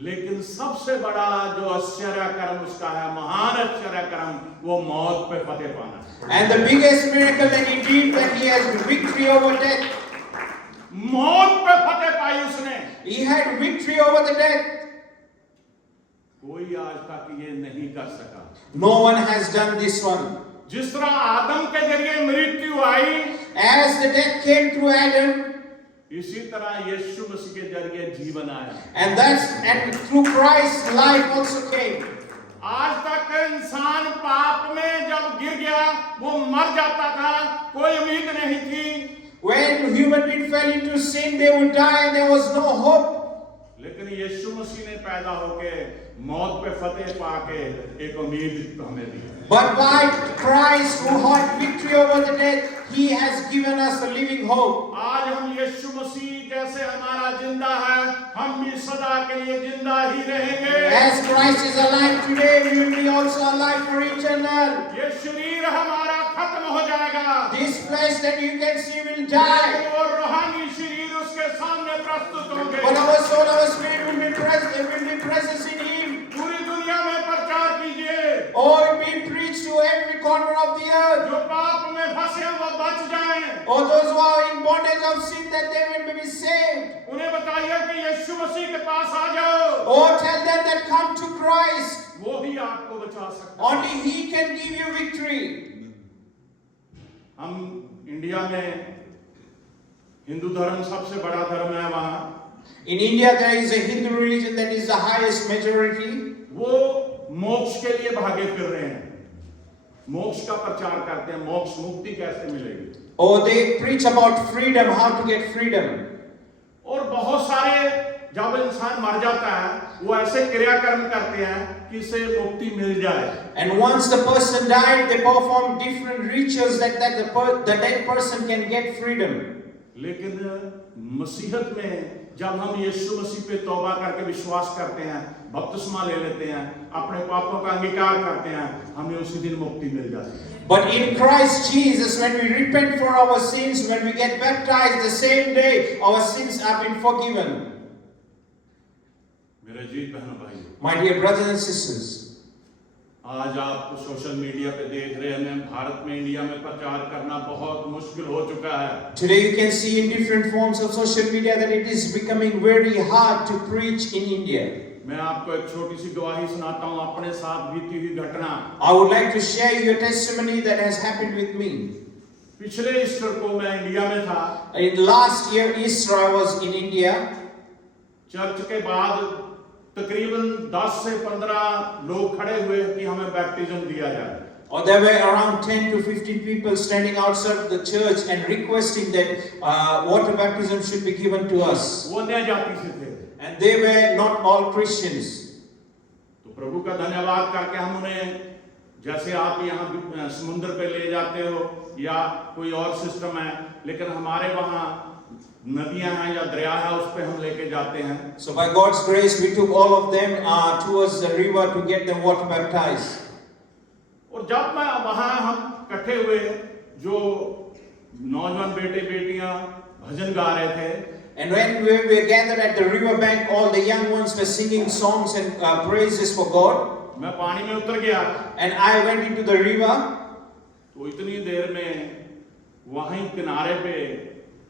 लेकिन सबसे बड़ा जो आश्चर्य कर्म उसका है, महान आश्चर्य कर्म, वो मौत पे फतेह पाना है। And the biggest miracle that he did, that he has victory over death. मौत पे फतेह पाई उसने। He had victory over the death. कोई आज तक ये नहीं कर सका। No one has done this one. जिस तरह आदम के जरिए मृत्यु आई, As the death came through Adam, इसी तरह यीशु मसीह के जरिए जीवन आया। and through Christ life also came. आज तक इंसान पाप में जब गिर गया वो मर जाता था, कोई उम्मीद नहीं थी। When human beings fell into sin, they would die and there was no hope. लेकिन यीशु मसीह ने पैदा होके मौत पे फतेह पाके एक उम्मीद हमें दी। But by Christ who had victory over the death, he has given us a living hope. आज हम यीशु मसीह जैसे हमारा जिंदा है, हम भी सदा के लिए जिंदा ही रहेंगे। As Christ is alive today, we will be also alive for eternal. ये शरीर हमारा खत्म हो जाएगा, This flesh that you can see will die. और रूहानी शरीर उसके सामने प्रस्तुत होंगे। But our soul, our spirit will be present in Him. पूरी दुनिया में प्रचार कीजिए, Oh, it will be preached to every corner of the earth. जो पाप में फंसे हैं वो बच जाएं। Oh, those who are in bondage of sin, that they will be saved. उन्हें बताइए कि यीशु मसीह के पास आ जाओ, Oh, tell them that come to Christ. वो ही आपको बचा सकता है। Only He can give you victory. हम इंडिया में हिंदू धर्म सबसे बड़ा धर्म है। वहाँ In India, there is a Hindu religion that is the highest majority. वो मोक्ष के लिए भागे फिर रहे हैं, मोक्ष का प्रचार करते हैं, मोक्ष मुक्ति कैसे मिलेगी। Oh, they preach about freedom, how to get freedom. और बहुत सारे जब इंसान मर जाता है वो ऐसे क्रियाकर्म करते हैं कि इसे मुक्ति मिल जाए। And once the person died, they perform different rituals that the dead person can get freedom. लेकिन मसीहत में जब हम यीशु मसीह पे तौबा करके विश्वास करते हैं, बपतिस्मा ले लेते हैं, अपने पापों का अंगीकार करते हैं, हमें उसी दिन मुक्ति मिल जाती है। But in Christ Jesus, when we repent for our sins, when we get baptized the same day, our sins have been forgiven. मेरे जी बहनों भाइयों, My dear brothers and sisters, आज आप सोशल मीडिया पे देख रहे हैं, भारत में इंडिया में प्रचार करना बहुत मुश्किल हो चुका है। today you can see in different forms of social media that it is becoming very hard to preach in India. मैं आपको एक छोटी सी गवाही सुनाता हूँ अपने साथ बीती हुई घटना। I would like to share your testimony that has happened with me. पिछले ईस्टर को मैं इंडिया में था। In last year Easter I was in India. Church के बाद तकरीबन 10 से 15 लोग खड़े हुए कि हमें बैप्टिज्म दिया जाए। Or there were around 10 to 15 people standing outside the church and requesting that water baptism should be given to us. वो अन्य जाति से थे। And they were not all Christians. तो प्रभु का धन्यवाद करके हम उन्हें, जैसे आप यहाँ समुद्र पे ले जाते हो या कोई और सिस्टम है, लेकिन हमारे वहाँ नदियां हैं या दरिया है, उस पे हम लेके जाते हैं। So by God's grace we took all of them towards the river to get them water baptized. और जब मैं वहाँ हम इकट्ठे हुए, जो नौजवान बेटे बेटियां भजन गा रहे थे, And when we were gathered at the river bank, all the young ones were singing songs and praises for God. मैं पानी में उतर गया। And I went into the river. तो इतनी देर में वहीं किनारे पे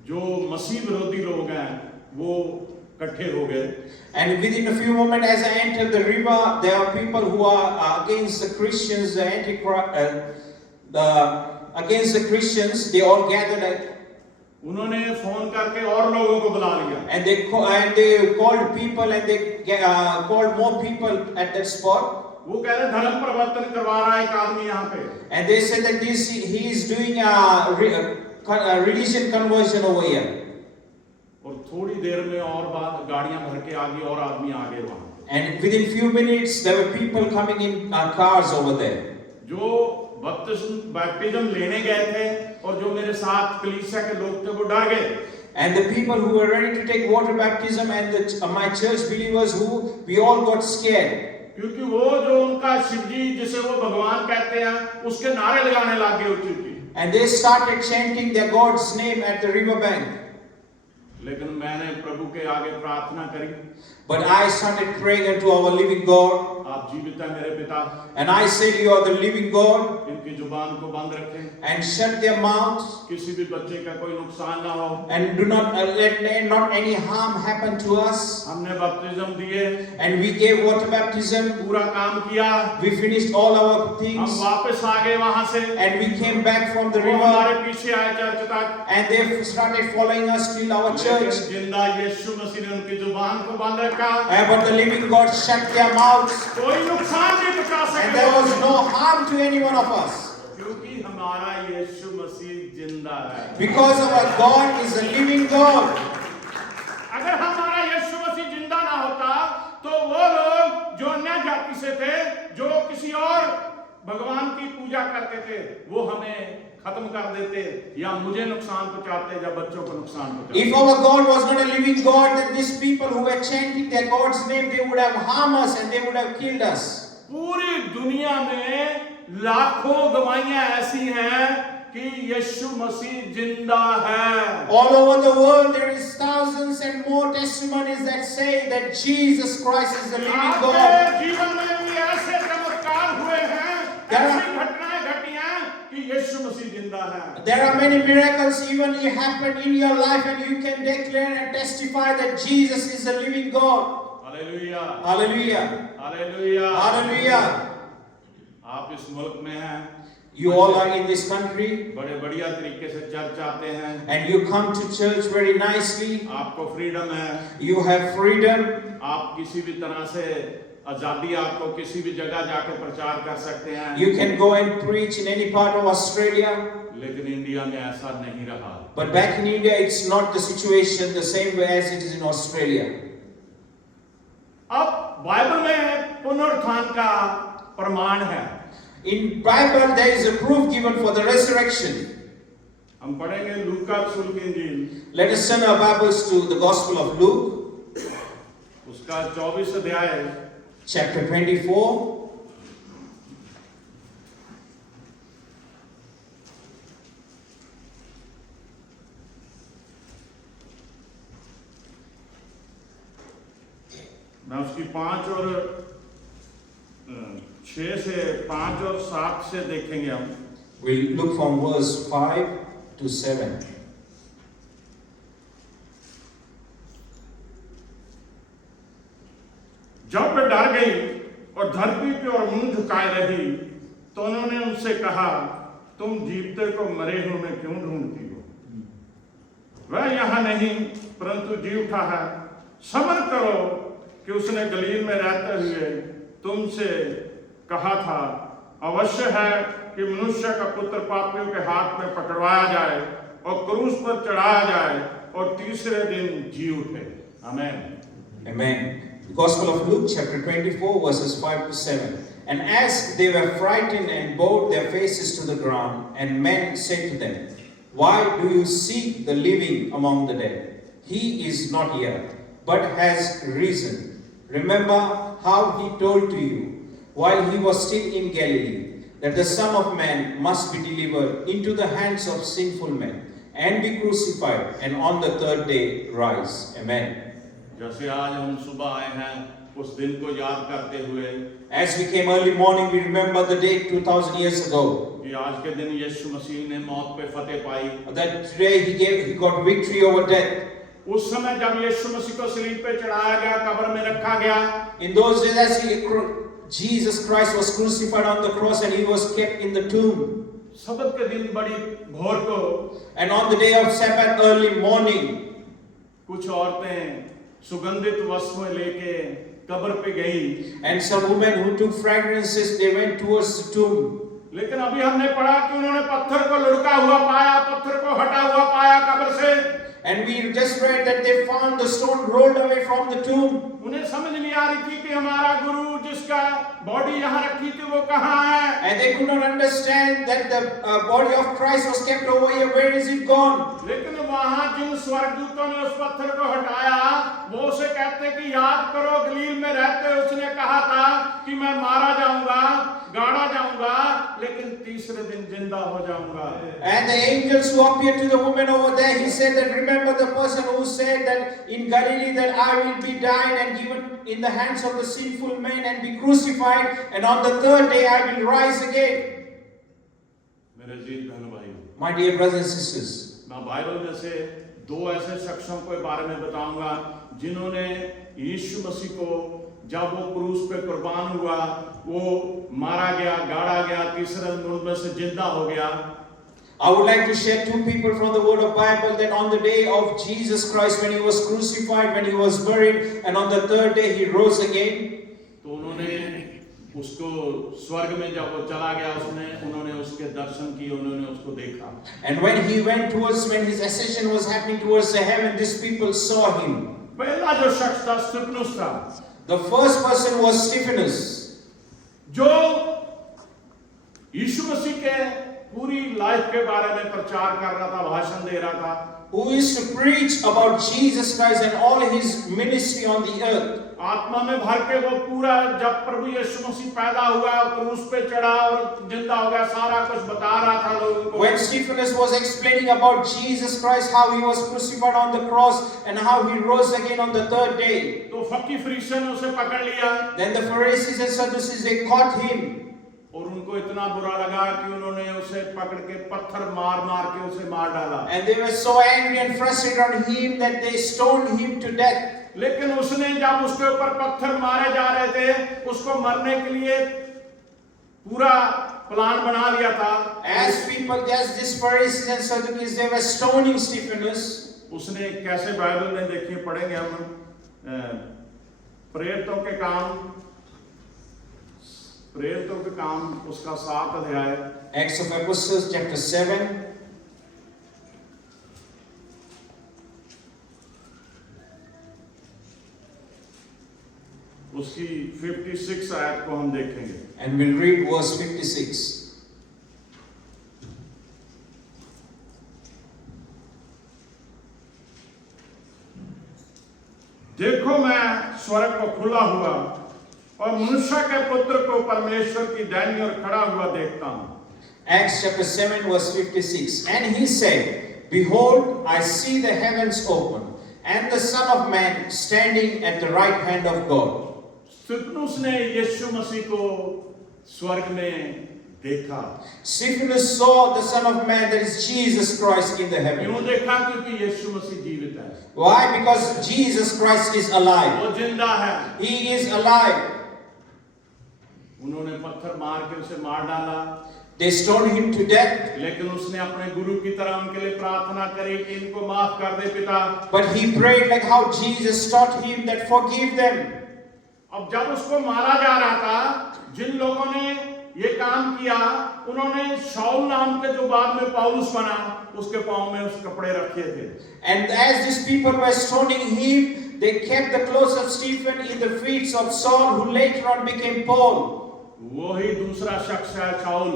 जो मसीह विरोधी लोग हैं वो इकट्ठे हो गए। And within a few moments, as I entered the river, there are people who are against the Christians, against the Christians. They all gathered, उन्होंने फोन करके और लोगों को बुला लिया। and they called people, and they called more people at that spot. वो कह रहे धर्म परिवर्तन करवा रहा है एक आदमी यहाँ पे। And they said that he is doing a religion conversion over here. और थोड़ी देर में और बाद गाड़ियां भर के आगे और आदमी आ गए वहां। And within few minutes there were people coming in cars over there. जो बैप्टिज्म लेने गए थे और जो मेरे साथ कलीसिया के लोग थे वो डर गए। And the people who were ready to take water baptism and my church believers we all got scared. क्योंकि वो जो उनका शिवजी जिसे वो भगवान कहते हैं उसके नारे लगाने लग गए ऊंची। And they started chanting their God's name at the river bank. लेकिन मैंने प्रभु के आगे प्रार्थना करी। But I started praying unto our living God. आप जीवित हैं मेरे पिता। And I said, you are the living God. इनकी जुबान को बंद रखें। And shut their mouths. किसी भी बच्चे का कोई नुकसान ना हो। And do not let not any harm happen to us. हमने बपतिस्म दिए। And we gave water baptism. पूरा काम किया। We finished all our things. हम वापस आ गए वहां से। And we came back from the river. हमारे पीछे आए चर्च तक। And they started following us till our church. जिंदा यीशु मसीह ने उनकी जुबान को बंद रखा। But the living God shut their mouths. कोई नुकसान नहीं पहुंचा सके। And there was no harm to any one of us. क्योंकि हमारा यीशु मसीह जिंदा है। Because our God is a living God. अगर हमारा यीशु मसीह जिंदा ना होता तो वो लोग जो अन्य जाति से थे, जो किसी और भगवान की पूजा करते थे, वो हमें खत्म कर देते या मुझे नुकसान पहुंचाते या बच्चों को नुकसान पहुंचाते। If our God was not a living God, then these people who were chanting their God's name, they would have harmed us and they would have killed us. पूरी दुनिया में लाखों गवाहियां ऐसी हैं कि यीशु मसीह जिंदा है। All over the world there is thousands and more testimonies that say that Jesus Christ is the living God. आपके जीवन में भी ऐसे चमत्कार हुए हैं, ऐसी घटनाएं घटी हैं कि यीशु मसीह जिंदा है। There are many miracles even happened in your life and you can declare and testify that Jesus is the living God. Hallelujah, Hallelujah. Hallelujah, Hallelujah. आप इस मुल्क में हैं। You all are in this country बड़े बढ़िया तरीके से church आते हैं। and you come to church very nicely. आपको फ्रीडम है। You have freedom. आप किसी भी तरह से आजादी, आपको किसी भी जगह जाके प्रचार कर सकते हैं। You can go and preach in any part of Australia. लेकिन इंडिया में ऐसा नहीं रहा। But back in India, it's not the situation the same way as it is in Australia. अब बाइबल में पुनरुत्थान का प्रमाण है। In Bible, there is a proof given for the resurrection. हम पढ़ेंगे लूका रसूल की इंजील, Let us turn our Bibles to the Gospel of Luke, उसका 24 अध्याय, chapter 24. मैं उसकी 5 और 6 से 5 और 7 से देखेंगे हम। We'll look from verse 5 to 7. जब वे डर गई और धरती पे और मुंह झुकाए रही तो उन्होंने उनसे कहा, तुम जीवते को मरे हुए में क्यों ढूंढती हो? वह यहाँ नहीं परंतु जी उठा है। समझ करो कि उसने गलील में रहते हुए तुमसे कहा था, अवश्य है कि मनुष्य का पुत्र पापियों के हाथ में पकड़वाया जाए और क्रूस पर चढ़ाया जाए और तीसरे दिन जी उठे। आमीन। Amen. The Gospel of Luke, chapter 24, verses 5 to 7. And as they were frightened and bowed their faces to the ground, and men said to them, why do you seek the living among the dead? He is not here, but has risen. Remember how he told to you, while he was still in Galilee, that the Son of Man must be delivered into the hands of sinful men, and be crucified, and on the third day rise. Amen. जैसे आज हम सुबह आए हैं उस दिन को याद करते हुए, As we came early morning, we remember the day 2000 years ago. कि आज के दिन यीशु मसीह ने मौत पे फतेह पाई। That today he got victory over death. उस समय जब यीशु मसीह को सलीब पे चढ़ाया गया, कब्र में रखा गया, In those days, as Jesus Christ was crucified on the cross and he was kept in the tomb. सब्त के दिन बड़ी भोर को And on the day of Sabbath, early morning, कुछ औरतें सुगंधित वस्त्रें लेके कब्र पे गई। And some women who took fragrances, they went towards the tomb. लेकिन अभी हमने पढ़ा कि उन्होंने पत्थर को लुढ़का हुआ पाया, पत्थर को हटा हुआ पाया कब्र से। And we just read that they found the stone rolled away from the tomb. उन्हें समझ नहीं आ रही थी कि हमारा गुरु जिसका बॉडी यहाँ रखी थी वो कहाँ है। And they could not understand that the body of Christ was kept over here. Where is it gone? लेकिन वहाँ जिन स्वर्गदूतों ने उस पत्थर को हटाया, वो उसे कहते कि याद करो गलील में रहते उसने कहा था कि मैं मारा जाऊंगा, गाड़ा जाऊंगा, लेकिन तीसरे दिन जिंदा हो जाऊंगा। And the angels who appeared to the woman over there, he said that remember the person who said that in Galilee that I will be died and given in the hands of the sinful men and be crucified, and on the third day I will rise again. मेरे जीत बहनों भाइयों, My dear brothers and sisters, मैं Bible में से दो ऐसे शख्सों के बारे में बताऊंगा जिन्होंने यीशु मसीह को जब वो क्रूस पे कुर्बान हुआ, वो मारा गया, गाड़ा गया, तीसरे दिन उनमें से जिंदा हो गया। I would like to share two people from the Word of Bible that on the day of Jesus Christ, when he was crucified, when he was buried, and on the third day he rose again. तो उन्होंने उसको स्वर्ग में जब वो चला गया, उन्होंने उसके दर्शन किए, उन्होंने उसको देखा। And when he went towards, when his ascension was happening towards the heaven, these people saw him. पहला जो शख्स था स्तिफनुस था, The first person was Stephanus, जो यीशु मसीह के पूरी लाइफ के बारे में प्रचार कर रहा था, भाषण दे रहा था, who used to preach about Jesus Christ and all his ministry on the earth. आत्मा में भर के वो पूरा जब प्रभु यीशु मसीह पैदा हुआ, क्रूस पे चढ़ा और जिंदा हो गया, सारा कुछ बता रहा था लोगों को। When Stephanus was explaining about Jesus Christ, how he was crucified on the cross and how he rose again on the third day, तो फकी फरीसियों ने उसे पकड़ लिया then the Pharisees and Sadducees, they caught him. और उनको इतना बुरा लगा कि उन्होंने उसे पकड़ के पत्थर मार मार के उसे मार डाला। And they were so angry and frustrated on him that they stoned him to death. लेकिन उसने जब उसके ऊपर पत्थर मारे जा रहे थे, उसको मरने के लिए पूरा प्लान बना लिया था। As these Pharisees and Sadducees, they were stoning Stephanus. उसने कैसे बाइबल में देखिए, पढ़ेंगे हम प्रेरितों के काम उसका 7 अध्याय, Acts of Apostles chapter 7. उसकी 56 आयत को हम देखेंगे। And we'll read verse 56. देखो मैं स्वर्ग को खुला हुआ और मनुष्य के पुत्र को परमेश्वर की दैनी और खड़ा हुआ देखता हूं। Acts chapter 7 verse 56. And he said, Behold, I see the heavens open, and the Son of Man standing at the right hand of God. स्तिफनुस ने यीशु मसीह को स्वर्ग में देखा। Stephanus saw the Son of Man, that is Jesus Christ, in the heaven. क्यों देखा? क्योंकि यीशु मसीह जीवित है। Why? Because Jesus Christ is alive. वो जिंदा है। He is alive. उन्होंने पत्थर मार के उसे मार डाला। They stoned him to death. लेकिन उसने अपने गुरु की तरह उनके लिए प्रार्थना करी कि इनको माफ कर दे पिता। But he prayed like how Jesus taught him, that forgive them. अब जब उसको मारा जा रहा था, जिन लोगों ने ये काम किया, उन्होंने शाऊल नाम के जो बाद में पौलुस बना, उसके पांव में उस कपड़े रखे थे। And as these people were stoning him, they kept the clothes of Stephen in the feet of Saul, who later on became Paul. वो ही दूसरा शख्स है शाऊल,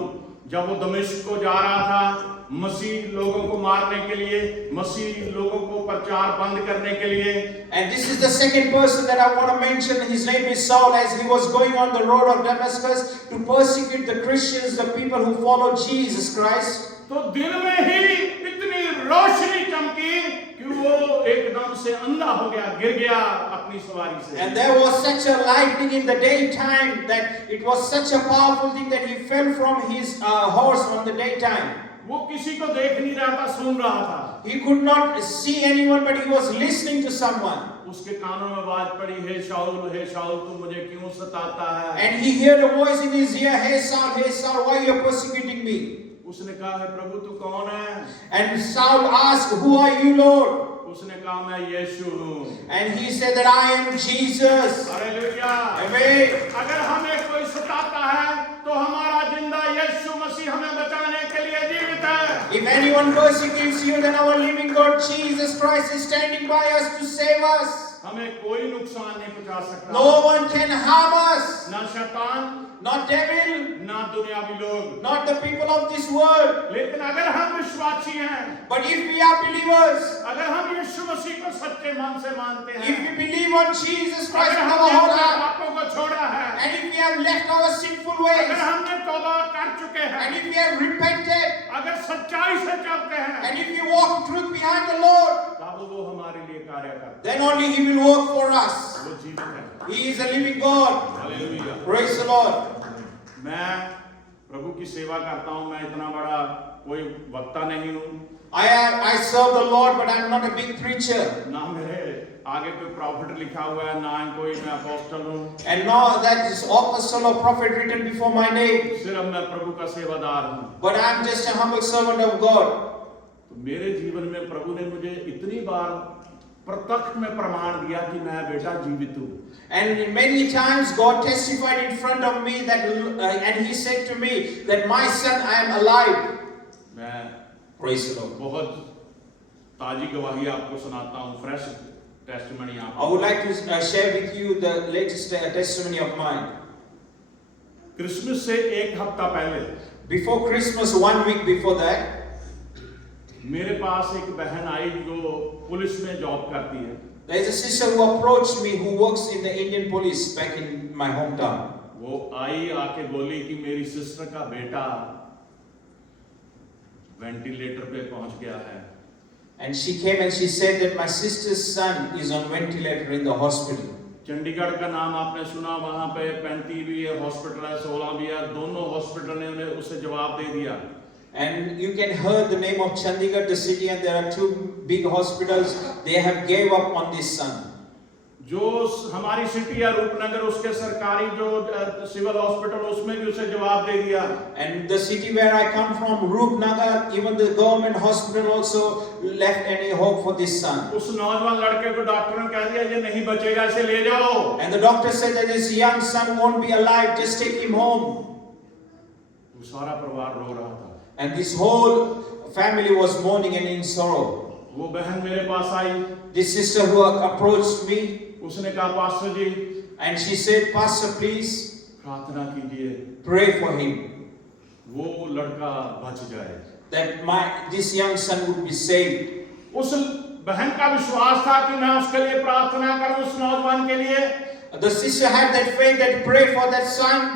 जब वो दमिश्क को जा रहा था मसीह लोगों को मारने के लिए, मसीह लोगों को प्रचार बंद करने के लिए। And this is the second person that I want to mention. His name is Saul. As he was going on the road of Damascus to persecute the Christians, the people who follow Jesus Christ. तो दिन में ही इतनी रोशनी चमकी कि वो एकदम से अंधा हो गया, गिर गया अपनी सवारी से। And there was such a lightning in the daytime that it was such a powerful thing that he fell from his horse on the daytime. वो किसी को देख नहीं रहा था, सुन रहा था। He could not see anyone, but he was listening to someone. उसके कानों में आवाज पड़ी, हे शाऊल तू मुझे क्यों सताता है? And he heard a voice in his ear, hey Saul, why you are persecuting me? उसने कहा, है प्रभु तू कौन है? And Saul asked, who are you, Lord? उसने कहा, मैं यीशु हूँ। And he said that I am Jesus. Hallelujah. Amen. अगर हमें कोई सताता है तो हमारा जिंदा यीशु मसीह हमें बचाने के लिए जीवित है। If anyone persecutes you, then our living God Jesus Christ is standing by us to save us. हमें कोई नुकसान नहीं पहुंचा सकता। No one can harm us. ना शैतान, Not devil, ना दुनियावी लोग। not the people of this world. लेकिन अगर हम विश्वासी हैं, But if we are believers, अगर हम यीशु मसीह को सच्चे मन से मानते हैं, if we believe on Jesus Christ अगर with our हमने whole अपने heart, पापों को छोड़ा है, and if we have left our sinful अगर ways, हमने तौबा कर चुके हैं, and if we have repented, अगर सच्चाई से चलते हैं, and if we walk truth behind the Lord, तब वो हमारे लिए कार्य करता है। then only He will work for us. वो जीवित है। He is a living God. Hallelujah. Praise the Lord. मैं प्रभु की सेवा करता हूँ। मैं इतना बड़ा कोई वक्ता नहीं हूँ, I serve the Lord, but I am not a big preacher. ना मेरे आगे कोई प्रॉफिट लिखा हुआ है, ना कोई मैं अपोस्टल हूँ। And now that is apostle or prophet written before my name. सिर्फ मैं प्रभु का सेवादार हूँ। But I am just a humble servant of God. तो मेरे जीवन में प्रभु ने मुझे इतनी बार प्रत्यक्ष में प्रमाण दिया कि मैं बेटा जीवित हूँ। And many times God testified in front of me that, and He said to me that my son, I am alive. मैं Praise the Lord. बहुत ताजी गवाही आपको सुनाता हूँ, फ्रेश टेस्टिमनी I आपको। would like to share with you the latest testimony of mine. Christmas से एक हफ्ता पहले Before Christmas, 1 week before that, मेरे पास एक बहन आई जो पुलिस में जॉब करती है। there is a sister who approached me who works in the Indian police back in my hometown. वो आई आके बोली कि मेरी सिस्टर का बेटा वेंटिलेटर पे पहुंच गया है। And she came and she said that my sister's son is on ventilator in the hospital. Chandigarh का नाम आपने सुना, वहां पे 35 भी है हॉस्पिटल है, 16 भी है, दोनों हॉस्पिटल ने उन्हें उसे जवाब दे दिया। And you can hear the name of Chandigarh, the city, and there are 2 big hospitals. They have gave up on this son. जो हमारी सिटी है रूपनगर, उसके सरकारी जो सिविल हॉस्पिटल उसमें भी उसे जवाब दे दिया। And the city where I come from, Roopnagar, even the government hospital also left any hope for this son. उस नौजवान लड़के को डॉक्टर ने कह दिया ये नहीं बचेगा, इसे ले जाओ। And the doctor said that this young son won't be alive, just take him home. वो सारा परिवार रो रहा था। And this whole family was mourning and in sorrow. वो बहन मेरे पास आई, This sister who approached me, उसने कहा pastor ji and she said, Pastor, please प्रार्थना कीजिए pray for him, वो लड़का बच जाए। that this young son would be saved. उस बहन का विश्वास था कि मैं उसके लिए प्रार्थना करूं, उस नौजवान के लिए। The sister had that faith that pray for that son.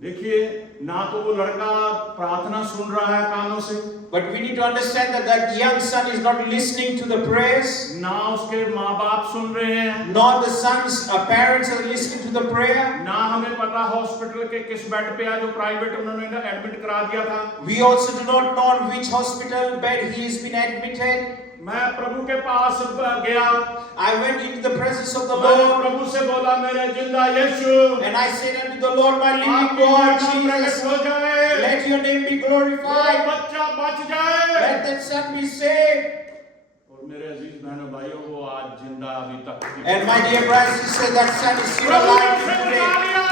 देखिए, ना तो वो लड़का प्रार्थना सुन रहा है कानों से, But we need to understand that young son is not listening to the prayers, ना उसके माँ बाप सुन रहे हैं, nor the son's parents are listening to the prayer. ना हमें पता हॉस्पिटल के किस बेड पे है जो प्राइवेट उन्होंने एडमिट करा दिया था। We also do not know on which hospital bed he has been admitted. मैं प्रभु के पास गया, I went into the presence of the मैं Lord, प्रभु से बोला मेरे जिंदा यीशु, and I said unto the Lord, my living आपकी God, महिमा प्रकट Jesus, हो जाए, let your name be वो glorified, बच्चा बच जाए। let that son be saved. और मेरे अजीज बहनों भाइयों, वो आज जिंदा अभी तक। And my dear brothers and sisters, that son is still प्रभु ने alive उसे बचा today. लिया।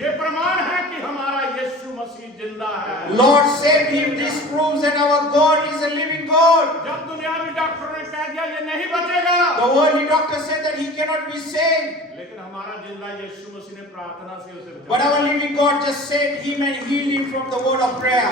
ये प्रमाण है कि हमारा यीशु मसीह जिंदा है। Lord saved him. This proves that our God is a living God. जब दुनियावी डॉक्टरों ने कह दिया ये नहीं बचेगा, The worldly doctor said that he cannot be saved. लेकिन हमारा जिंदा यीशु मसीह ने प्रार्थना से उसे But बचाया। our living God just saved him and healed him from the word of prayer.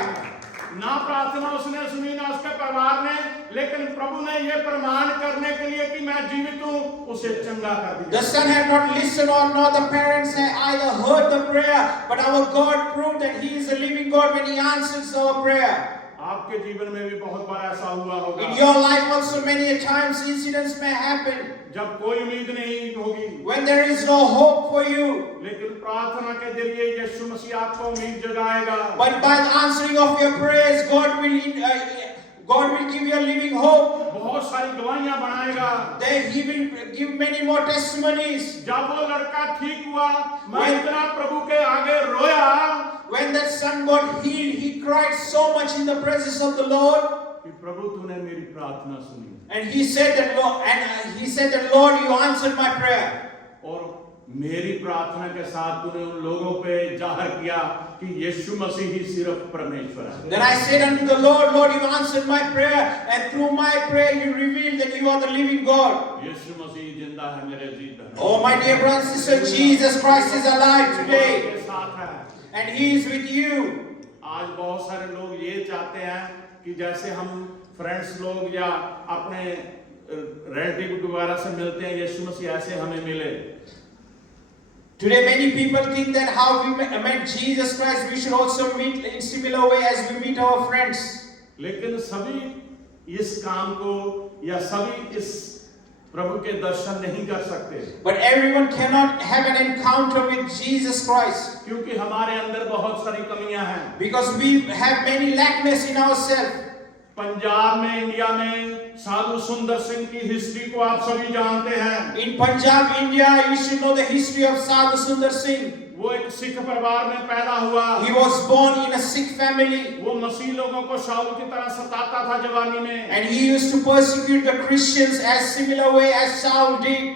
ना प्रार्थना उसने सुनी ना उसके परिवार ने, लेकिन प्रभु ने ये प्रमाण करने के लिए कि मैं जीवित हूँ, उसे चंगा कर दिया। The son had not listened or nor the parents had either heard the prayer, but our God proved that he is a living God when he answers our prayer. आपके जीवन में भी बहुत बार ऐसा हुआ होगा, In your life also many a times incidents may happen जब कोई उम्मीद नहीं होगी, when there is no hope for you. लेकिन प्रार्थना के जरिए यीशु मसीह आपको उम्मीद जगाएगा। But by the answering of your prayers, God will give you a living hope. बहुत सारी गवाहियां बनाएगा। Then he will give many more testimonies. जब वो लड़का ठीक हुआ, मैं इतना प्रभु के आगे रोया When that son got healed, he cried so much in the presence of the Lord. कि प्रभु तूने मेरी प्रार्थना सुनी And he said that, Lord, you answered my prayer. और मेरी प्रार्थना के साथ तूने उन लोगों पे जाहिर किया कि यीशु मसीह ही सिर्फ परमेश्वर है। Then I said unto the Lord, Lord, you answered my prayer, and through my prayer you revealed that you are the living God. यीशु मसीह जिंदा है मेरे अजीज बहन। Oh, my dear brothers and sisters, Jesus Christ is alive के today, साथ है। and He is with you. आज बहुत सारे लोग ये चाहते हैं कि जैसे हम फ्रेंड्स लोग या अपने रिलेटिव वगैरह से मिलते हैं, यीशु मसीह ऐसे हमें मिले। Today many people think that how we met Jesus Christ, we should also meet in similar way as we meet our friends. लेकिन सभी इस काम को या सभी इस प्रभु के दर्शन नहीं कर सकते, But everyone cannot have an encounter with Jesus Christ क्योंकि हमारे अंदर बहुत सारी कमियां हैं। because we have many lackness in ourselves. Punjab में, इंडिया में साधु सुंदर सिंह की हिस्ट्री को आप सभी जानते हैं। In Punjab, India, you should know the history of Sadhu Sundar Singh. वो एक सिख परिवार में पैदा हुआ। He was born in a Sikh family, वो मसीह लोगों को शाऊल की तरह सताता था जवानी में। and he used to persecute the Christians as similar way as Saul did.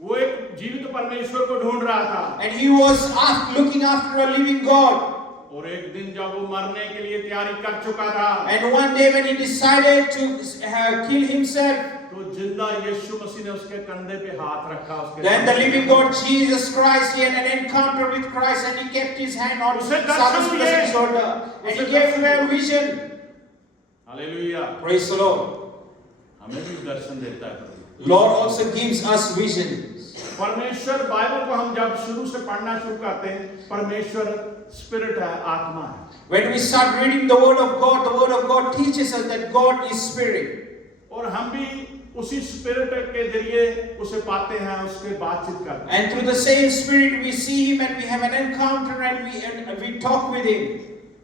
वो एक जीवित परमेश्वर को ढूंढ रहा था। And he was looking after a living God. और एक दिन जब वो मरने के लिए तैयारी कर चुका था, And one day when he decided to kill himself, तो जिंदा यीशु मसीह ने उसके कंधे पे हाथ रखा। उसके then the living God Jesus Christ, he had an encounter with Christ, and he kept his hand on उसे Sadhu दर्शन Sundar दिए। Singh's shoulder, and he gave him a vision. Hallelujah. Praise the Lord. हमें भी दर्शन देता है प्रभु। Lord also gives us visions. परमेश्वर, Bible को हम जब शुरू से पढ़ना शुरू करते हैं, परमेश्वर स्पिरिट है, आत्मा है। When we start reading the Word of God teaches us that God is Spirit. और हम भी उसी स्पिरिट के जरिए उसे पाते हैं, उसके बातचीत करते हैं। And through the same Spirit we see Him and we have an encounter and we talk with Him.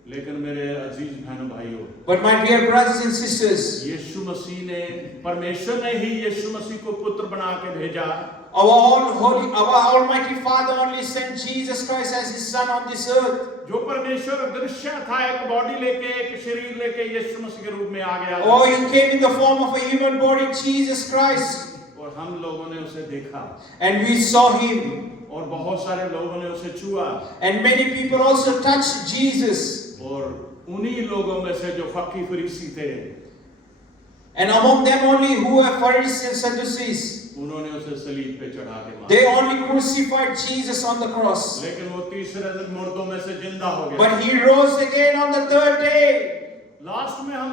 लेकिन मेरे अजीज बहनों भाइयों, But my dear brothers and sisters, यीशु मसीह ने, परमेश्वर ने ही यीशु मसीह को पुत्र बना के भेजा। our Almighty Father only sent Jesus Christ as His Son on this earth. जो परमेश्वर दृश्य था, एक बॉडी लेके, एक शरीर लेके यीशु मसीह के रूप में आ गया। Oh, He came in the form of a human body, Jesus Christ. और हम लोगों ने उसे देखा, And we saw Him. और बहुत सारे लोगों ने उसे छुआ। And many people also touched Jesus. और उन्हीं लोगों में से जो फकीर फरीसी थे, And among them only who were Pharisees and Sadducees, उन्होंने उसे सलीब पे चढ़ा के मारा। they only crucified Jesus on the cross. लेकिन वो तीसरे दिन मुर्दों में से जिंदा हो गया। But He rose again on the third day. Last में हम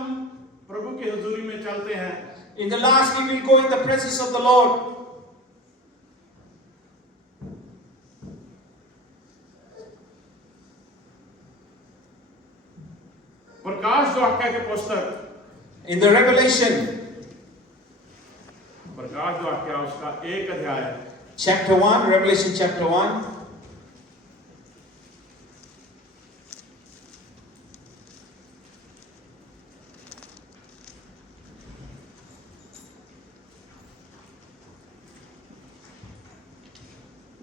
प्रभु की हुजूरी में चलते हैं। In the last we will go in the presence of the Lord. प्रकाश वाक्य के पुस्तक, In the Revelation, प्रकाश वाक्य उसका 1 अध्याय, chapter 1, Revelation chapter 1.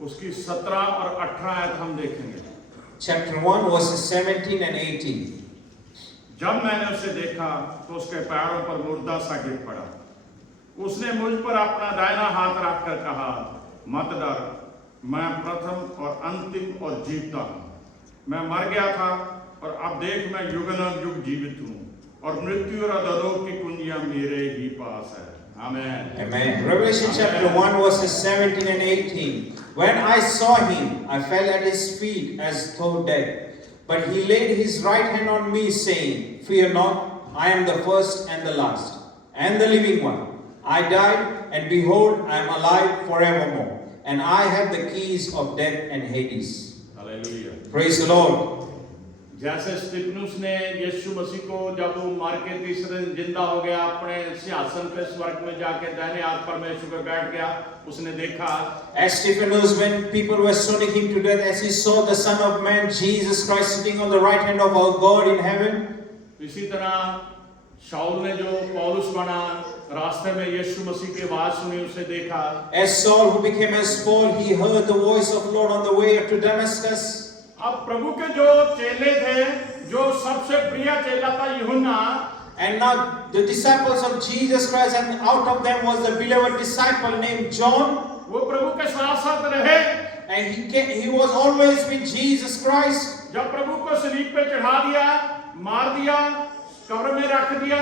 उसकी 17 और 18 आयत हम देखेंगे। Chapter 1, verses 17 and 18. जब मैंने उसे देखा तो उसके पैरों पर मुर्दा सा गिर पड़ा। उसने मुझ पर अपना दाहिना हाथ रखकर कहा, मत डर, मैं प्रथम और अंतिम और जीवता हूँ। मैं मर गया था और अब देख मैं युगानुयुग जीवित हूँ, और मृत्यु और अधोलोक की कुंजियां मेरे ही पास है। Amen. Amen. Revelation chapter 1, verses 17 and 18. When I saw Him, I fell at His feet as though dead. But He laid His right hand on me, saying, Fear not, I am the first and the last, and the living one. I died, and behold, I am alive forevermore, and I have the keys of death and Hades. Hallelujah. Praise the Lord. जैसे स्तिफनुस ने यीशु मसीह को जब वो मार के तीसरे दिन जिंदा हो गया, अपने सिंहासन पे स्वर्ग में जाके दाहिने हाथ परमेश्वर पे बैठ गया, उसने देखा। As Stephanus, when people were stoning him to death, as he saw the Son of Man, Jesus Christ, sitting on the right hand of our God in heaven. इसी तरह शाऊल ने जो पौलुस बना, रास्ते में यीशु मसीह की आवाज सुनी, उसे देखा। As Saul, who became as Paul, he heard the voice of the Lord on the way to Damascus. अब प्रभु के जो चेले थे, जो सबसे प्रिय चेला था यूहन्ना, And now the disciples of Jesus Christ, and out of them was the beloved disciple named John. वो प्रभु के साथ साथ रहे। And he was always with Jesus Christ. जब प्रभु को सलीब पे चढ़ा दिया, मार दिया, कब्र में रख दिया,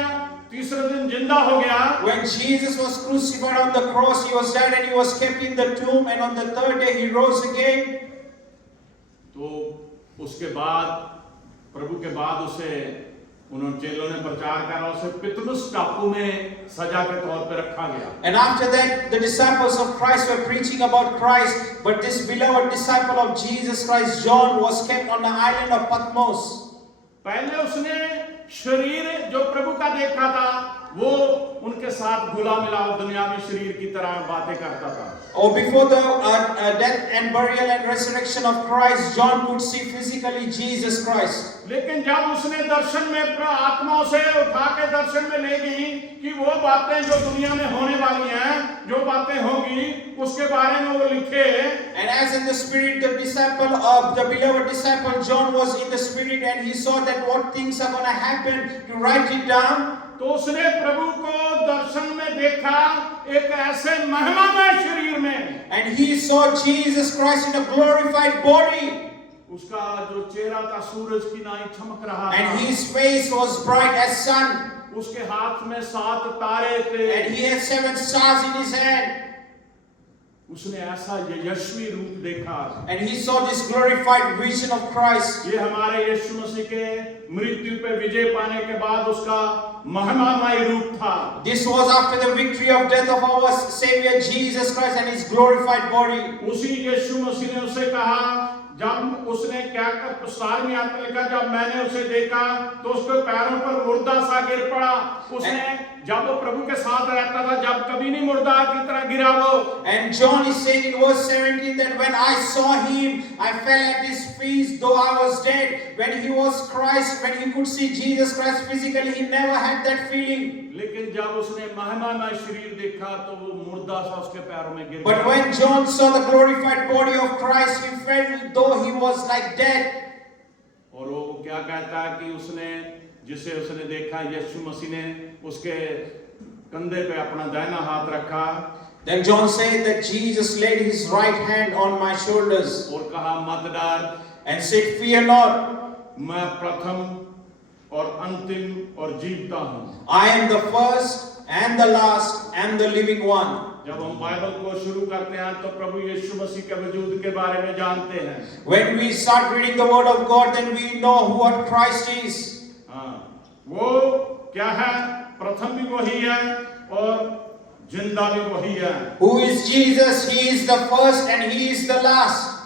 तीसरे दिन जिंदा हो गया। When Jesus was crucified on the cross, he was dead and he was kept in the tomb, and on the third day he rose again. तो उसके बाद प्रभु के बाद उसे उन्होंने चेलों ने प्रचार करा, उसे पितमुस टापू में सजा के तौर पे रखा गया। And after that, the disciples of Christ were preaching about Christ, but this beloved disciple of Jesus Christ, John, was kept on the island of Patmos. पहले उसने शरीर जो प्रभु का देखा था, वो उनके साथ घुला मिला दुनियावी शरीर की तरह बातें करता था। Or before the death and burial and resurrection of Christ, John could see physically Jesus Christ. लेकिन जब उसने दर्शन में आत्मा से उठा के दर्शन में ले गई कि वो बातें जो दुनिया में होने वाली हैं, जो बातें होगी, उसके बारे में वो लिखे। And as in the spirit, the disciple of the beloved disciple John was in the spirit, and he saw that what things are going to happen, to write it down. तो उसने प्रभु को दर्शन में देखा एक ऐसे महिमामय शरीर में। And he saw Jesus Christ in a glorified body. उसका जो चेहरा था सूरज की नाई चमक रहा था। And his face was bright as sun. उसके हाथ में 7 तारे थे। And he had 7 stars in his hand. उसने ऐसा यशस्वी रूप देखा। And he saw this glorified vision of Christ. ये हमारे यीशु मसीह के मृत्यु पे विजय पाने के बाद उसका महिमामय रूप था। This was after the victory of death of our Savior Jesus Christ and his glorified body. उसी यीशु मसीह ने उसे कहा, जब उसने क्या कर 17वीं आयत में लिखा, जब मैंने उसे देखा तो उसके पैरों पर मुर्दा सा गिर पड़ा। उसने जब वो प्रभु के साथ रहता था, जब कभी नहीं मुर्दा की तरह गिरा वो। And John is saying in verse 17 that when I saw him, I fell at his feet though I was dead. When he was Christ, when he could see Jesus Christ physically, he never had that feeling. लेकिन जब उसने महिमामय शरीर देखा तो वो मुर्दा सा उसके पैरों में गिर But गया। when John saw the glorified body of Christ, he felt though he was like dead. और वो क्या कहता है कि उसने जिसे उसने देखा, यीशु मसीह ने उसके कंधे पे अपना दाहिना हाथ रखा। Then John said that Jesus laid his right hand on my shoulders और कहा, मत डर, and said, "Fear not, मैं प्रथम और अंतिम और जीवता हूँ। I am the first and the last and the living one." जब हम बाइबल को शुरू करते हैं तो प्रभु यीशु मसीह के वजूद के बारे में जानते हैं। When we start reading the word of God, then we know what Christ is. हाँ, वो क्या है? प्रथम भी वही है और जिंदा भी वही है। Who is Jesus? He is the first and he is the last.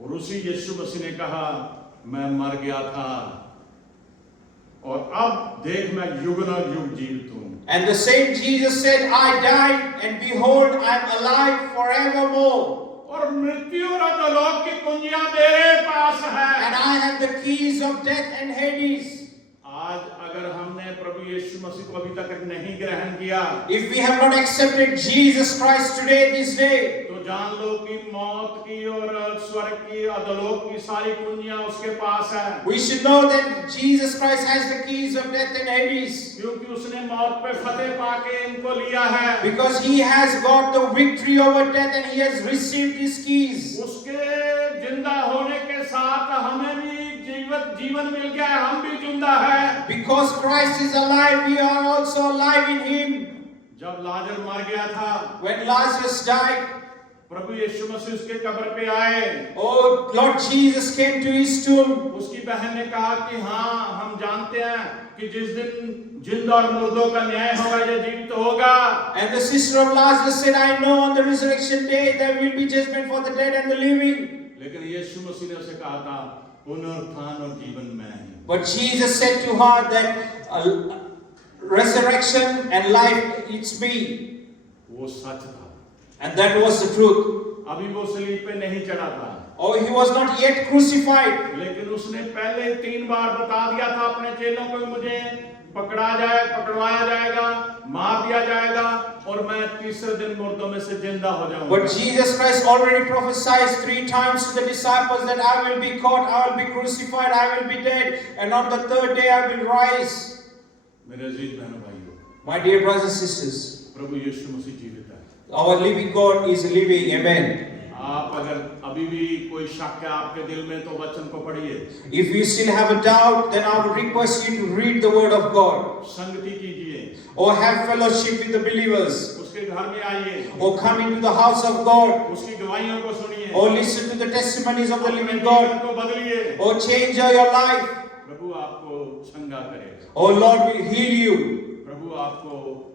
और उसी यीशु मसीह ने कहा, मैं मर गया था और अब देख मैं युग जीवित हूँ। And the same Jesus said, "I died and behold, I am alive forevermore. और मृत्यु और अधोलोक की कुंजियां मेरे पास है। And I have the keys of death and Hades." आज अगर हमने प्रभु यीशु मसीह को अभी तक नहीं ग्रहण किया, If we have not accepted Jesus Christ today, this day, तो जान लो कि मौत की और स्वर्ग की अधोलोक की सारी कुंजियां उसके पास है। we should know that Jesus Christ has the keys of death and Hades. क्योंकि उसने मौत पे फतेह पाके इनको लिया है। Because he has got the victory over death and he has received his keys. उसके जिंदा होने के साथ हमें भी जीवन मिल गया है, हम भी जिंदा है। Because Christ is alive, we are also alive in him. जब लाजर मर गया था, When Lazarus died, प्रभु यीशु मसीह उसके कब्र पे आए। oh Lord Jesus came to his tomb. उसकी बहन ने कहा कि हाँ, हम जानते हैं कि जिस दिन जिंदा और मुर्दों का न्याय होगा, ये जीवित होगा। And the sister of Lazarus said, "I know on the resurrection day there will be judgment for the dead and the living." लेकिन यीशु मसीह ने उसे कहा था, पुनरुत्थान और जीवन मैं हूँ। But Jesus said to her that resurrection and life it's me. वो सच था। And that was the truth. अभी वो सलीब पे नहीं चढ़ा था, Oh, he was not yet crucified. लेकिन उसने पहले 3 बार बता दिया था अपने चेलों को, मुझे पकड़वाया जाएगा, मार दिया जाएगा और मैं तीसरे दिन मुर्दों में से जिंदा हो जाऊंगा। But Jesus Christ already prophesied 3 times to the disciples that I will be caught, I will be crucified, I will be dead, and on the third day I will rise. मेरे अजीज बहनों भाइयों, My dear brothers and sisters, प्रभु यीशु मसीह जीवित है। our living God is living. Amen. आप अगर अभी भी कोई शक है आपके दिल में तो वचन को पढ़िए, If you still have a doubt, then I would request you to read the word of God, संगति कीजिए, or have fellowship with the believers, उसके घर में आइए, or come into the house of God, उसकी गवाहियों को सुनिए, or listen to the testimonies of the अपने living जीवन God, को बदलिए। or change your life. प्रभु आपको चंगा करेगा, Oh Lord will heal you. प्रभु आपको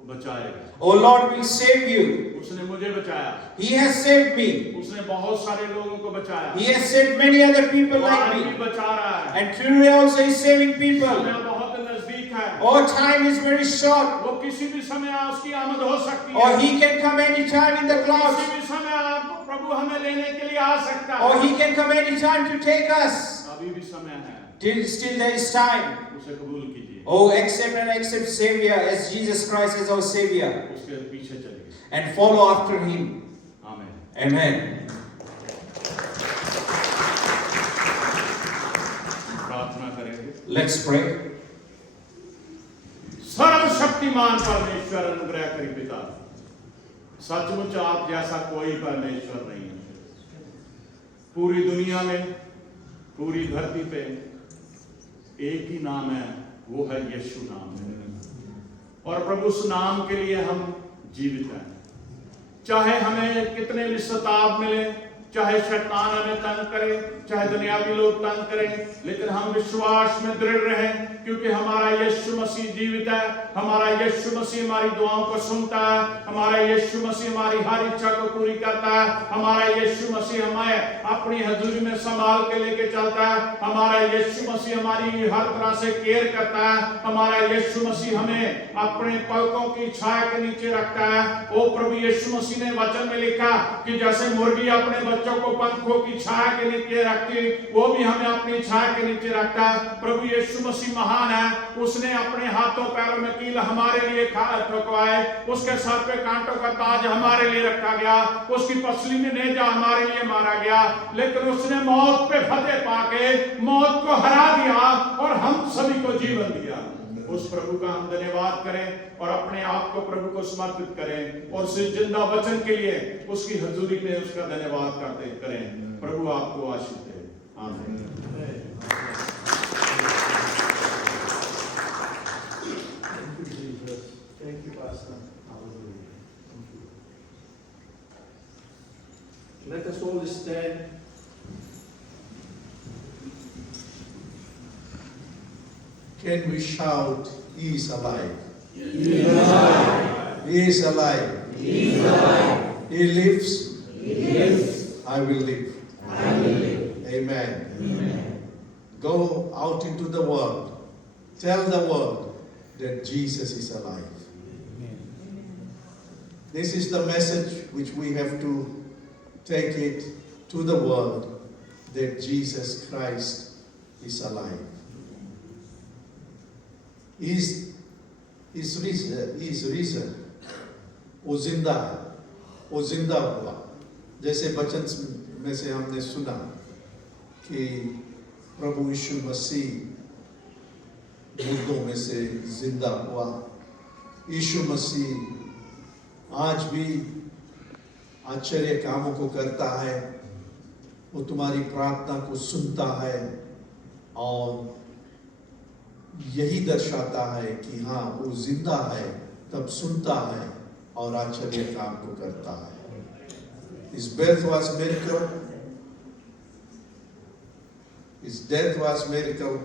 बचाएगा। Oh Lord will save you. उसने मुझे बचाया, He has saved me. उसने बहुत सारे लोगों को बचाया, He has saved many other people वो like आज भी me. बचा रहा है। And truly also is saving people. समय बहुत नजदीक है, Our time is very short. वो किसी भी समय उसकी आमद हो सकती Or है, He can come anytime in the clouds. किसी भी समय आप प्रभु हमें लेने के लिए आ सकता है। Or He can come anytime to take us. अभी भी समय है, Still there is time. उसे कबूल कीजिए, Oh, accept and accept Savior as Jesus Christ as our Savior. उसके पीछे चलिए। And follow after Him. आमीन। Amen. प्रार्थना करेंगे। Let's pray. सर्वशक्तिमान परमेश्वर अनुग्रह करी पिता, सचमुच आप जैसा कोई परमेश्वर नहीं है। पूरी दुनिया में, पूरी धरती पे एक ही नाम है, वो है यीशु नाम है। और प्रभु उस नाम के लिए हम जीवित हैं। चाहे हमें कितने भी सताव मिले, चाहे शैतान हमें तंग करे, चाहे दुनियावी लोग तंग करें, लेकिन हम विश्वास में दृढ़ रहें, क्योंकि हमारा यीशु मसीह जीवित है। हमारा यीशु मसीह हमारी दुआओं को सुनता है, हमारा यीशु मसीह हमारी हर इच्छा को पूरी करता है, हमारा यीशु मसीह हमें अपनी हजूरी में संभाल के लेके चलता है, हमारा यीशु मसीह हमारी हर तरह से केयर करता है, हमारा यीशु मसीह हमें अपने पलकों की छाया के नीचे रखता है। ओ प्रभु यीशु मसीह ने वचन में लिखा कि जैसे मुर्गी अपने बच्चों को पंखों की छाया के नीचे रखती, वो भी हमें अपनी छाया के नीचे रखता है। प्रभु यीशु मसीह महान है, उसने अपने हाथों पैरों में कील हमारे लिए ठोकवाए, उसके सर पे कांटों का ताज हमारे लिए रखा गया, उसकी पसली में नेजा हमारे लिए मारा गया, लेकिन उसने मौत पे फतेह पाके मौत को हरा दिया और हम सभी को जीवन दिया। उस प्रभु का हम धन्यवाद करें और अपने आप को प्रभु को समर्पित करें और उस जिंदा वचन के लिए उसकी हजूरी में उसका धन्यवाद करते करें। प्रभु आपको आशीष दे। आमीन। Thank you, Jesus. Thank you, Pastor. Hallelujah. Thank you. Let us all stand. Can we shout, He is alive? He is alive. He is alive. He is alive. He lives. He lives. I will live. I will live. Amen. Amen. Go out into the world. Tell the world that Jesus is alive. This is the message which we have to take it to the world, that Jesus Christ is alive. He is risen. वो जिंदा है, वो जिंदा हुआ। जैसे वचन में से हमने सुना कि प्रभु यीशु मसीह मुर्दों में से जिंदा हुआ। यीशु मसीह आज भी आश्चर्य कामों को करता है, वो तुम्हारी प्रार्थना को सुनता है और यही दर्शाता है कि हाँ वो जिंदा है, तब सुनता है और आश्चर्य काम को करता है। His birth was miracle, His death was miracle,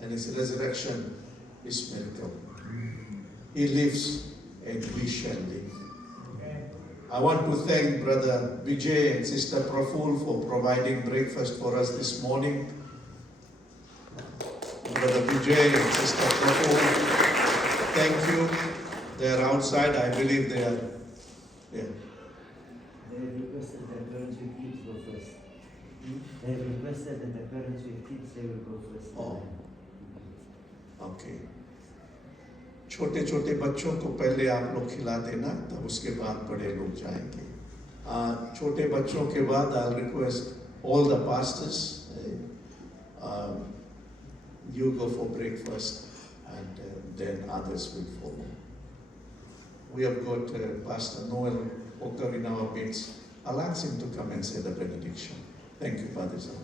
and His resurrection is miracle. He lives and we shall live. I want to thank Brother Vijay and Sister Praful for providing breakfast for us this morning. Brother Vijay and Sister Prabhu, thank you. They are outside. I believe they are. Yeah. They have requested that parents with kids go first. They have requested that the parents with kids, they will go first. Oh. Okay. छोटे छोटे बच्चों को पहले आप लोग खिला देना, तब उसके बाद बड़े लोग जाएंगे। छोटे बच्चों के बाद I'll request all the pastors. You go for breakfast and then others will follow. We have got Pastor Noel Walker in our midst. I'll ask him to come and say the benediction. Thank you, Father Sam.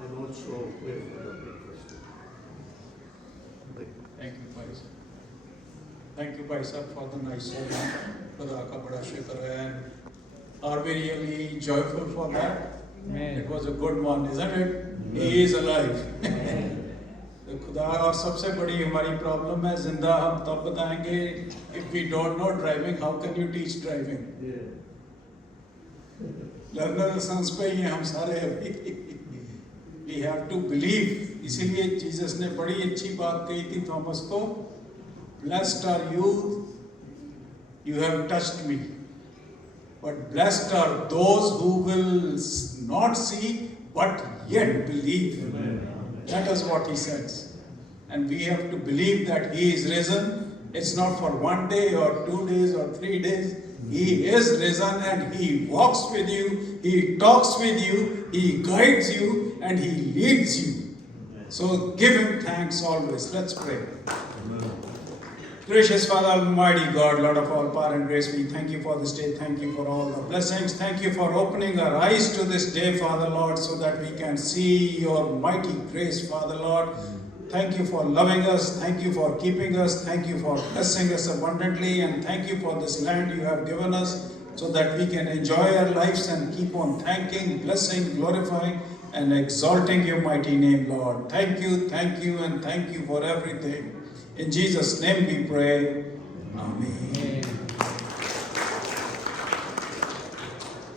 And also pray for the breakfast. Thank you, Bhai Sahib. Thank you, Bhai Sahib, for the nice sermon. Khuda ka bada shukr hai. And are we really joyful for that? It was a good one, isn't it? He is alive. तो खुदा और सबसे बड़ी हमारी problem है जिंदा हम तब बताएंगे if we don't know driving, how can you teach driving? Learner licence पे ही हम सारे अभी we have to believe. इसीलिए जीसस ने बड़ी अच्छी बात कही थी थॉमस को, blessed are you have touched me, but blessed are those who will not see but yet believe. That is what he says. And we have to believe that he is risen. It's not for 1 day or 2 days or 3 days. He is risen and he walks with you, he talks with you, he guides you and he leads you. So give him thanks always. Let's pray. Gracious Father, Almighty God, Lord of all power and grace, we thank you for this day. Thank you for all the blessings. Thank you for opening our eyes to this day, Father Lord, so that we can see your mighty grace, Father Lord. Thank you for loving us. Thank you for keeping us. Thank you for blessing us abundantly. And thank you for this land you have given us so that we can enjoy our lives and keep on thanking, blessing, glorifying, and exalting your mighty name, Lord. Thank you, and thank you for everything. In Jesus' name we pray. Amen.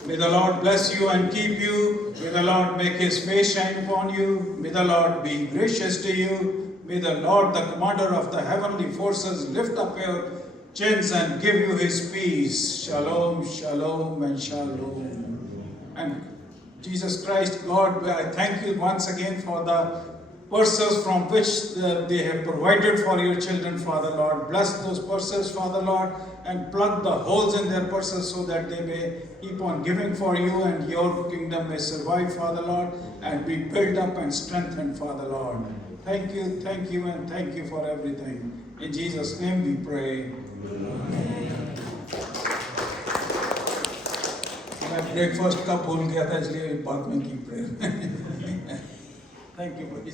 May the Lord bless you and keep you. May the Lord make his face shine upon you. May the Lord be gracious to you. May the Lord, the commander of the heavenly forces, lift up your chins and give you his peace. Shalom, shalom, and shalom. And Jesus Christ, God, I thank you once again for the purses from which they have provided for your children, Father Lord. Bless those purses, Father Lord, and plug the holes in their purses so that they may keep on giving for you and your kingdom may survive, Father Lord, and be built up and strengthened, Father Lord. Thank you, and thank you for everything. In Jesus' name we pray. Amen. मैं breakfast का भूल गया था इसलिए बाद में की prayer. Thank you, buddy.